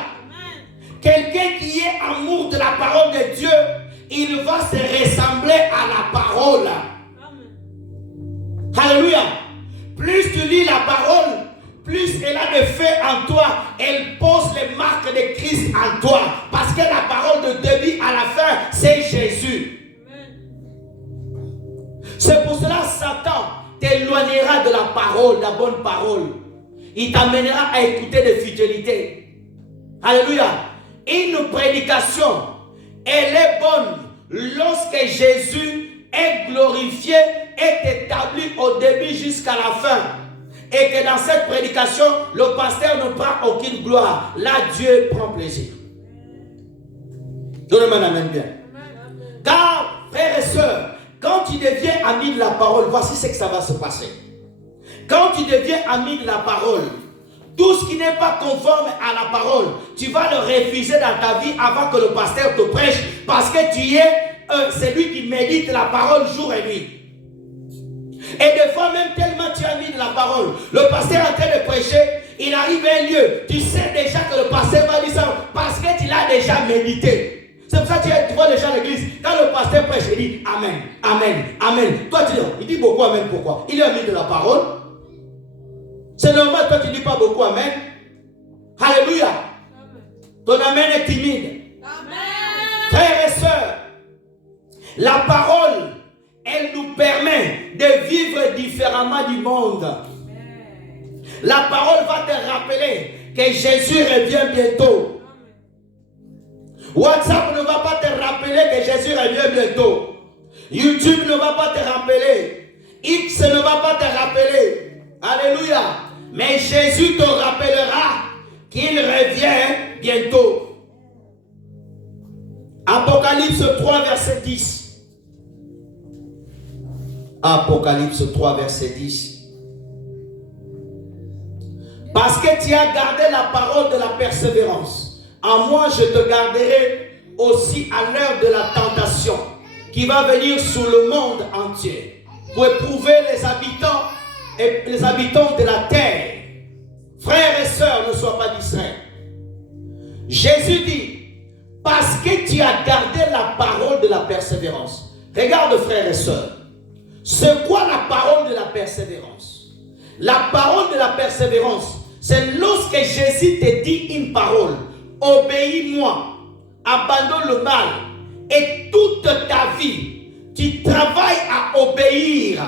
Quelqu'un qui est amour de la parole de Dieu, il va se ressembler à la parole. Alléluia. Plus tu lis la parole, plus elle a de fait en toi. Elle pose les marques de Christ en toi. Parce que la parole de début à la fin, c'est Jésus. C'est pour cela que Satan t'éloignera de la parole, de la bonne parole. Il t'amènera à écouter des futilités. Alléluia. Une prédication, elle est bonne lorsque Jésus est glorifié, est établi au début jusqu'à la fin. Et que dans cette prédication, le pasteur ne prend aucune gloire. Là, Dieu prend plaisir. Donnez-moi un amen bien. Car, frères et sœurs, quand tu deviens ami de la parole, voici ce que ça va se passer. Quand tu deviens ami de la parole, tout ce qui n'est pas conforme à la parole, tu vas le refuser dans ta vie avant que le pasteur te prêche, parce que tu es celui qui médite la parole jour et nuit. Et des fois même tellement tu as mis de la parole, le pasteur est en train de prêcher, il arrive à un lieu, tu sais déjà que le pasteur va dire ça, parce que tu l'as déjà médité. C'est pour ça que tu vois les gens à l'église, quand le pasteur prêche, il dit Amen, Amen, Amen. Toi tu dis, il dit beaucoup Amen, pourquoi? Il a mis de la parole. C'est normal, toi tu ne dis pas beaucoup Amen. Alléluia. Ton Amen est timide. Amen. Frères et sœurs, la parole, elle nous permet de vivre différemment du monde. Amen. La parole va te rappeler que Jésus revient bientôt. WhatsApp ne va pas te rappeler que Jésus revient bientôt. YouTube ne va pas te rappeler. X ne va pas te rappeler. Alléluia. Mais Jésus te rappellera qu'il revient bientôt. Apocalypse 3, verset 10. Apocalypse 3, verset 10. Parce que tu as gardé la parole de la persévérance, en moi je te garderai aussi à l'heure de la tentation qui va venir sur le monde entier pour éprouver les habitants de la terre. Frères et sœurs, ne sois pas distraits. Jésus dit, parce que tu as gardé la parole de la persévérance. Regarde frères et sœurs, c'est quoi la parole de la persévérance? La parole de la persévérance, c'est lorsque Jésus te dit une parole, obéis-moi, abandonne le mal, et toute ta vie, tu travailles à obéir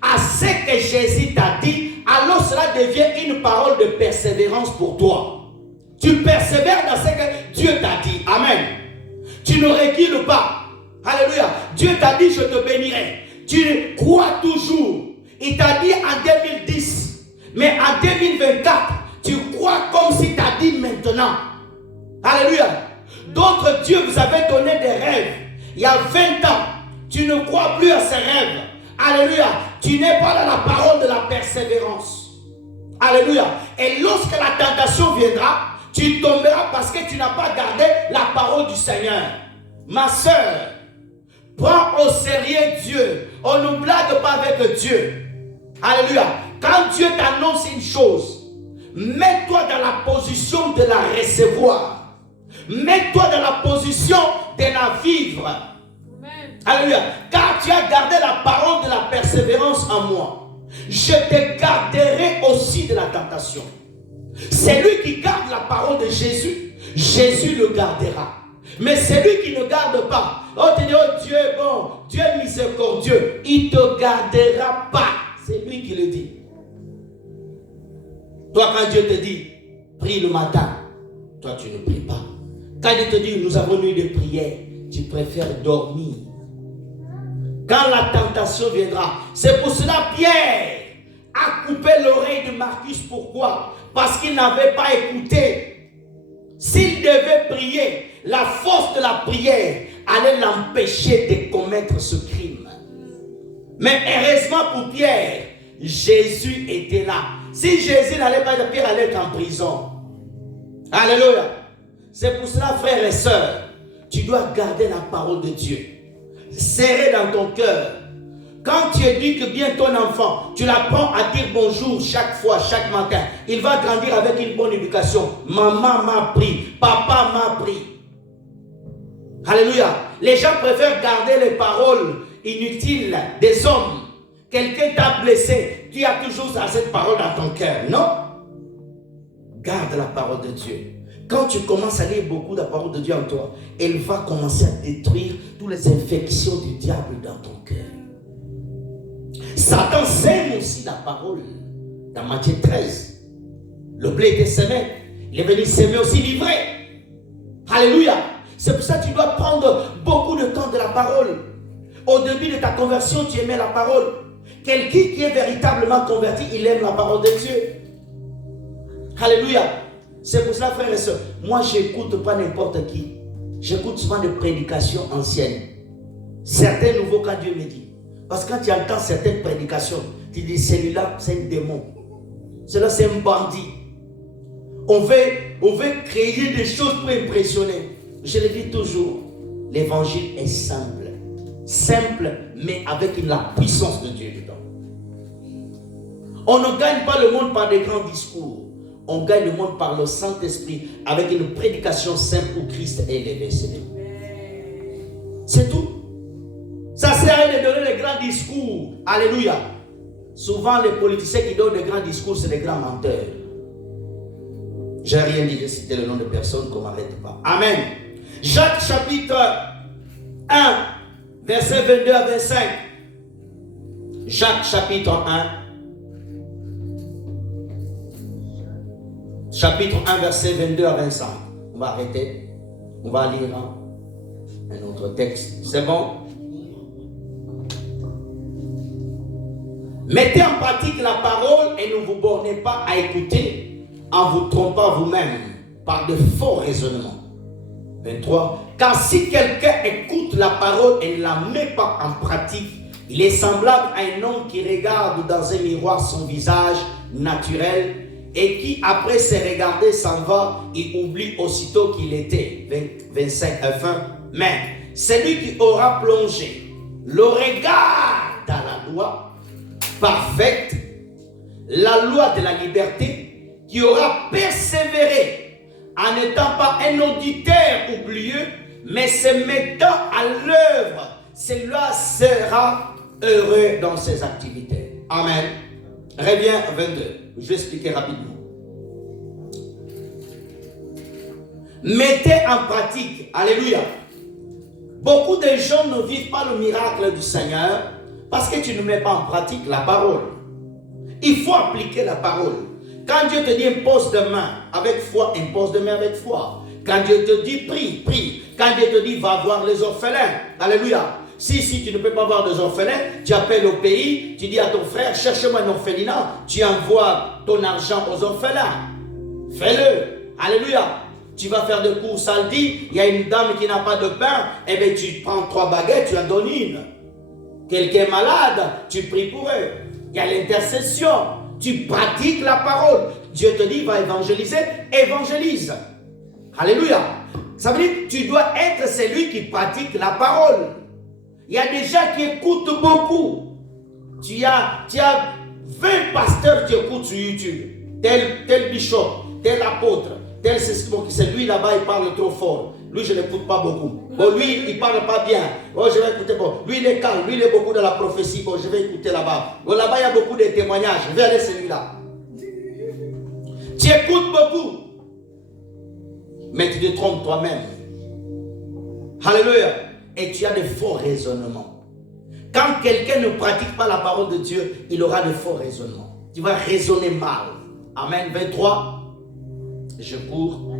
à ce que Jésus t'a dit, alors cela devient une parole de persévérance pour toi. Tu persévères dans ce que Dieu t'a dit. Amen. Tu ne recules pas. Alléluia. Dieu t'a dit, je te bénirai. Tu crois toujours. Il t'a dit en 2010. Mais en 2024, tu crois comme si tu as dit maintenant. Alléluia. D'autres dieux vous avaient donné des rêves. Il y a 20 ans, tu ne crois plus à ces rêves. Alléluia. Tu n'es pas dans la parole de la persévérance. Alléluia. Et lorsque la tentation viendra, tu tomberas parce que tu n'as pas gardé la parole du Seigneur. Ma soeur, Prends au sérieux Dieu. On ne blague pas avec Dieu. Alléluia. Quand Dieu t'annonce une chose, mets-toi dans la position de la recevoir. Mets-toi dans la position de la vivre. Amen. Alléluia. Car tu as gardé la parole de la persévérance en moi, je te garderai aussi de la tentation. Celui qui garde la parole de Jésus, Jésus le gardera. Mais celui qui ne garde pas, oh, tu dis, oh Dieu est bon, Dieu est miséricordieux, il ne te gardera pas. C'est lui qui le dit. Toi, quand Dieu te dit, prie le matin, toi tu ne pries pas. Quand il te dit, nous avons eu des prières, tu préfères dormir. Quand la tentation viendra, c'est pour cela Pierre a coupé l'oreille de Marcus. Pourquoi? Parce qu'il n'avait pas écouté. S'il devait prier, la force de la prière allait l'empêcher de commettre ce crime. Mais heureusement pour Pierre, Jésus était là. Si Jésus n'allait pas, Pierre allait être en prison. Alléluia. C'est pour cela, frères et sœurs, tu dois garder la parole de Dieu serrée dans ton cœur. Quand tu éduques bien ton enfant, tu l'apprends à dire bonjour chaque fois, chaque matin. Il va grandir avec une bonne éducation. Maman m'a pris, papa m'a pris. Alléluia. Les gens préfèrent garder les paroles inutiles des hommes. Quelqu'un t'a blessé, tu as toujours cette parole dans ton cœur. Non. Garde la parole de Dieu. Quand tu commences à lire beaucoup de la parole de Dieu en toi, elle va commencer à détruire toutes les infections du diable dans ton cœur. Satan sème aussi la parole. Dans Matthieu 13, le blé était semé. Il est venu s'aimer aussi l'ivraie. Alléluia. C'est pour ça que tu dois prendre beaucoup de temps de la parole. Au début de ta conversion, tu aimais la parole. Quelqu'un qui est véritablement converti, il aime la parole de Dieu. Alléluia. C'est pour cela, frères et sœurs, moi je n'écoute pas n'importe qui. J'écoute souvent des prédications anciennes. Certains nouveaux quand Dieu me dit. Parce que quand tu entends certaines prédications, tu dis celui-là c'est un démon. Celui-là c'est un bandit. On veut créer des choses pour impressionner. Je le dis toujours, l'évangile est simple. Simple, mais avec la puissance de Dieu dedans. On ne gagne pas le monde par des grands discours. On gagne le monde par le Saint-Esprit avec une prédication simple où Christ est élevé. C'est tout. Ça sert à rien de donner des grands discours. Alléluia. Souvent, les politiciens qui donnent des grands discours, c'est des grands menteurs. Je n'ai rien dit de citer le nom de personne qu'on m'arrête pas. Amen. Jacques chapitre 1, verset 22 à 25. Jacques chapitre 1. Chapitre 1, verset 22 à 25. On va arrêter. On va lire un autre texte. C'est bon? Mettez en pratique la parole et ne vous bornez pas à écouter en vous trompant vous-même par de faux raisonnements. 23. Car si quelqu'un écoute la parole et ne la met pas en pratique, il est semblable à un homme qui regarde dans un miroir son visage naturel et qui, après se regarder, s'en va, il oublie aussitôt qu'il était. 25 F1. Mais celui qui aura plongé le regard dans la loi parfaite, la loi de la liberté, qui aura persévéré en n'étant pas un auditeur oublieux, mais se mettant à l'œuvre, celui-là sera heureux dans ses activités. Amen. Reviens 22. Je vais expliquer rapidement. Mettez en pratique. Alléluia. Beaucoup de gens ne vivent pas le miracle du Seigneur parce que tu ne mets pas en pratique la parole. Il faut appliquer la parole. Quand Dieu te dit impose de main avec foi, impose de main avec foi. Quand Dieu te dit prie, prie. Quand Dieu te dit va voir les orphelins. Alléluia. Si tu ne peux pas voir des orphelins, tu appelles au pays, tu dis à ton frère, cherche-moi un orphelinat, tu envoies ton argent aux orphelins. Fais-le. Alléluia. Tu vas faire des courses samedi, il y a une dame qui n'a pas de pain, eh bien tu prends 3 baguettes, tu en donnes une. Quelqu'un est malade, tu pries pour eux. Il y a l'intercession, tu pratiques la parole. Dieu te dit, va évangéliser, évangélise. Alléluia. Ça veut dire, tu dois être celui qui pratique la parole. Il y a des gens qui écoutent beaucoup. Tu as 20 pasteurs qui écoutent sur YouTube. Tel bishop, tel apôtre, tel c'est lui là-bas, il parle trop fort. Lui, je n'écoute pas beaucoup. Bon, lui, il ne parle pas bien. Oh, je vais écouter. Bon, lui, il est calme. Lui, il est beaucoup dans la prophétie. Bon, je vais écouter là-bas. Bon, là-bas, il y a beaucoup de témoignages. Je vais aller celui-là. Tu écoutes beaucoup. Mais tu te trompes toi-même. Alléluia. Et tu as de faux raisonnements. Quand quelqu'un ne pratique pas la parole de Dieu, il aura de faux raisonnements. Tu vas raisonner mal. Amen. 23. Je cours.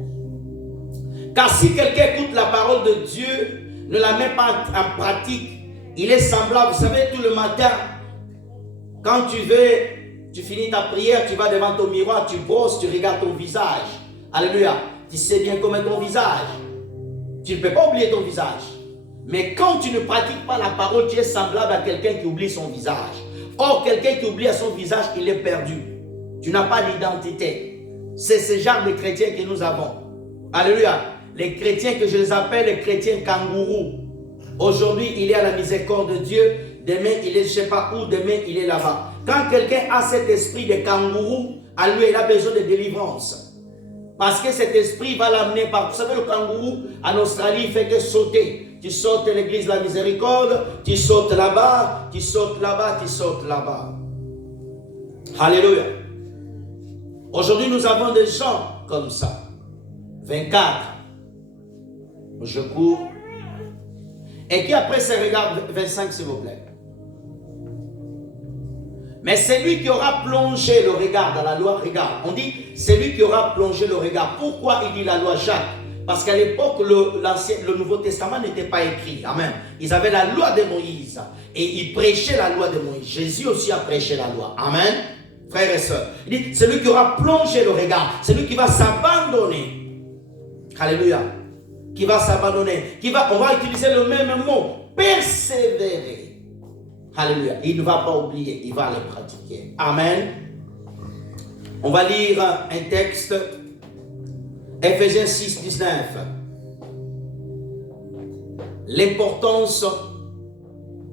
Car si quelqu'un écoute la parole de Dieu, ne la met pas en pratique, il est semblable. Vous savez, tout le matin, quand tu finis ta prière, tu vas devant ton miroir, tu brosses, tu regardes ton visage. Alléluia. Tu sais bien comment est ton visage. Tu ne peux pas oublier ton visage. Mais quand tu ne pratiques pas la parole, tu es semblable à quelqu'un qui oublie son visage. Or, quelqu'un qui oublie son visage, il est perdu. Tu n'as pas d'identité. C'est ce genre de chrétiens que nous avons. Alléluia. Les chrétiens que je les appelle les chrétiens kangourous. Aujourd'hui, il est à la miséricorde de Dieu. Demain, il est je ne sais pas où. Demain, il est là-bas. Quand quelqu'un a cet esprit de kangourou, à lui, il a besoin de délivrance. Parce que cet esprit va l'amener par... Vous savez, le kangourou, en Australie, il fait que sauter. Tu sautes l'église de la miséricorde, tu sautes là-bas, tu sautes là-bas, tu sautes là-bas. Alléluia. Aujourd'hui, nous avons des gens comme ça. 24. Je cours. Et qui après se regarde, 25 s'il vous plaît. Mais celui qui aura plongé le regard dans la loi, regarde, on dit celui qui aura plongé le regard. Pourquoi il dit la loi Jacques? Parce qu'à l'époque, le Nouveau Testament n'était pas écrit. Amen. Ils avaient la loi de Moïse. Et ils prêchaient la loi de Moïse. Jésus aussi a prêché la loi. Amen. Frères et sœurs. Il dit, celui qui aura plongé le regard. Celui qui va s'abandonner. Alléluia. Qui va s'abandonner. On va utiliser le même mot. Persévérer. Alléluia. Il ne va pas oublier. Il va le pratiquer. Amen. On va lire un texte. Ephésiens 6, 19. L'importance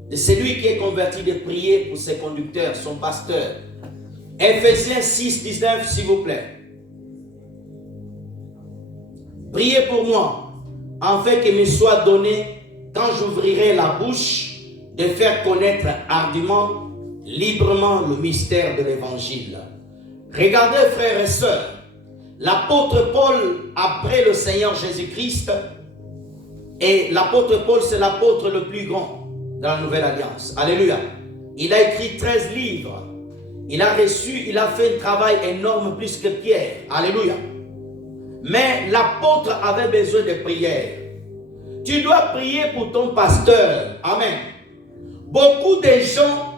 de celui qui est converti de prier pour ses conducteurs, son pasteur. Ephésiens 6, 19, s'il vous plaît. Priez pour moi, afin qu'il me soit donné, quand j'ouvrirai la bouche, de faire connaître hardiment, librement le mystère de l'évangile. Regardez, frères et sœurs, l'apôtre Paul, après le Seigneur Jésus-Christ, et l'apôtre Paul, c'est l'apôtre le plus grand dans la Nouvelle Alliance. Alléluia. Il a écrit 13 livres. Il a fait un travail énorme plus que Pierre. Alléluia. Mais l'apôtre avait besoin de prière. Tu dois prier pour ton pasteur. Amen. Beaucoup de gens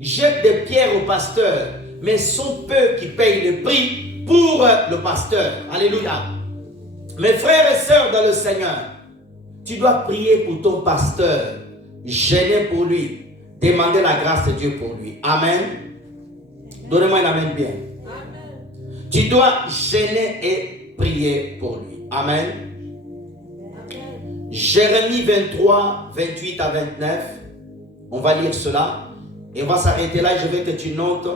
jettent des pierres au pasteur, mais sont peu qui payent le prix pour le pasteur. Alléluia. Mes frères et sœurs dans le Seigneur, tu dois prier pour ton pasteur, gêner pour lui, demander la grâce de Dieu pour lui. Amen. Donnez-moi un amen bien. Amen. Tu dois gêner et prier pour lui. Amen. Amen. Jérémie 23, 28 à 29. On va lire cela. Et on va s'arrêter là. Je veux que tu notes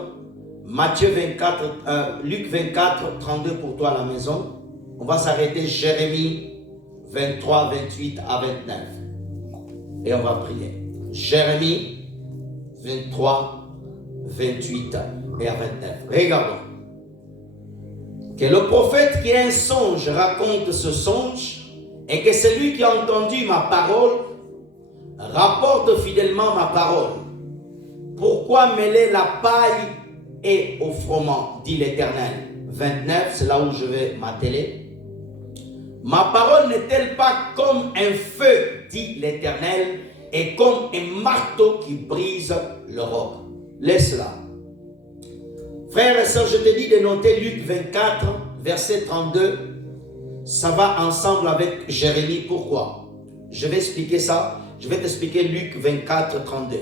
Luc 24, 32 pour toi à la maison. On va s'arrêter Jérémie 23, 28 à 29. Et on va prier. Jérémie 23, 28 et à 29. Regardons. Que le prophète qui a un songe raconte ce songe, et que celui qui a entendu ma parole rapporte fidèlement ma parole. Pourquoi mêler la paille et au froment, dit l'Éternel. 29, c'est là où je vais m'atteler. Ma parole n'est-elle pas comme un feu, dit l'Éternel, et comme un marteau qui brise le roc? Laisse-la. Frères et sœurs, je te dis de noter Luc 24, verset 32. Ça va ensemble avec Jérémie. Pourquoi? Je vais expliquer ça. Je vais t'expliquer Luc 24, 32.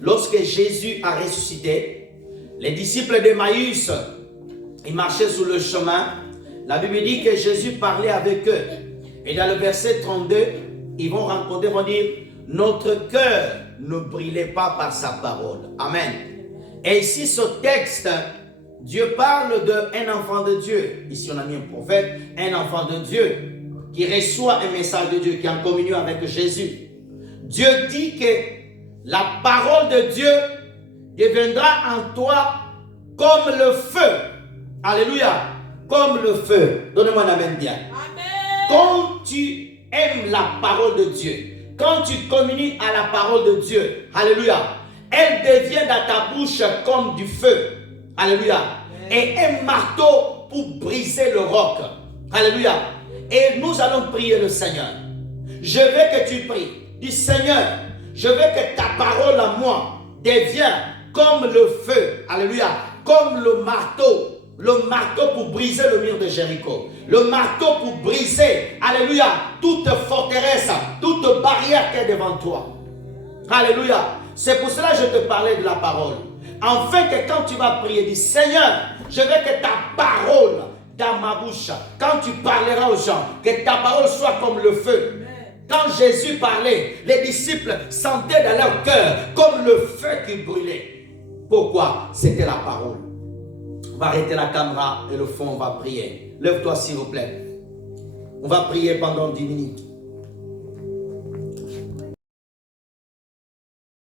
Lorsque Jésus a ressuscité, les disciples d'Emmaüs, ils marchaient sur le chemin. La Bible dit que Jésus parlait avec eux. Et dans le verset 32, ils vont rencontrer, ils vont dire, notre cœur ne brûlait pas par sa parole. Amen. Et ici, ce texte, Dieu parle d'un enfant de Dieu. Ici, on a mis un prophète, un enfant de Dieu, qui reçoit un message de Dieu, qui est en communion avec Jésus. Dieu dit que la parole de Dieu deviendra en toi comme le feu. Alléluia. Comme le feu. Donnez-moi un amen bien. Amen. Quand tu aimes la parole de Dieu, quand tu communies à la parole de Dieu, alléluia, elle devient dans ta bouche comme du feu. Alléluia. Et un marteau pour briser le roc. Alléluia. Et nous allons prier le Seigneur. Je veux que tu pries. Dis Seigneur, je veux que ta parole à moi devienne comme le feu. Alléluia. Comme le marteau. Le marteau pour briser le mur de Jéricho. Le marteau pour briser, alléluia, toute forteresse, toute barrière qui est devant toi. Alléluia. C'est pour cela que je te parlais de la parole. Afin que quand tu vas prier, dis Seigneur, je veux que ta parole dans ma bouche, quand tu parleras aux gens, que ta parole soit comme le feu. Quand Jésus parlait, les disciples sentaient dans leur cœur comme le feu qui brûlait. Pourquoi? C'était la parole. On va arrêter la caméra et le fond, on va prier. Lève-toi s'il vous plaît. On va prier pendant 10 minutes.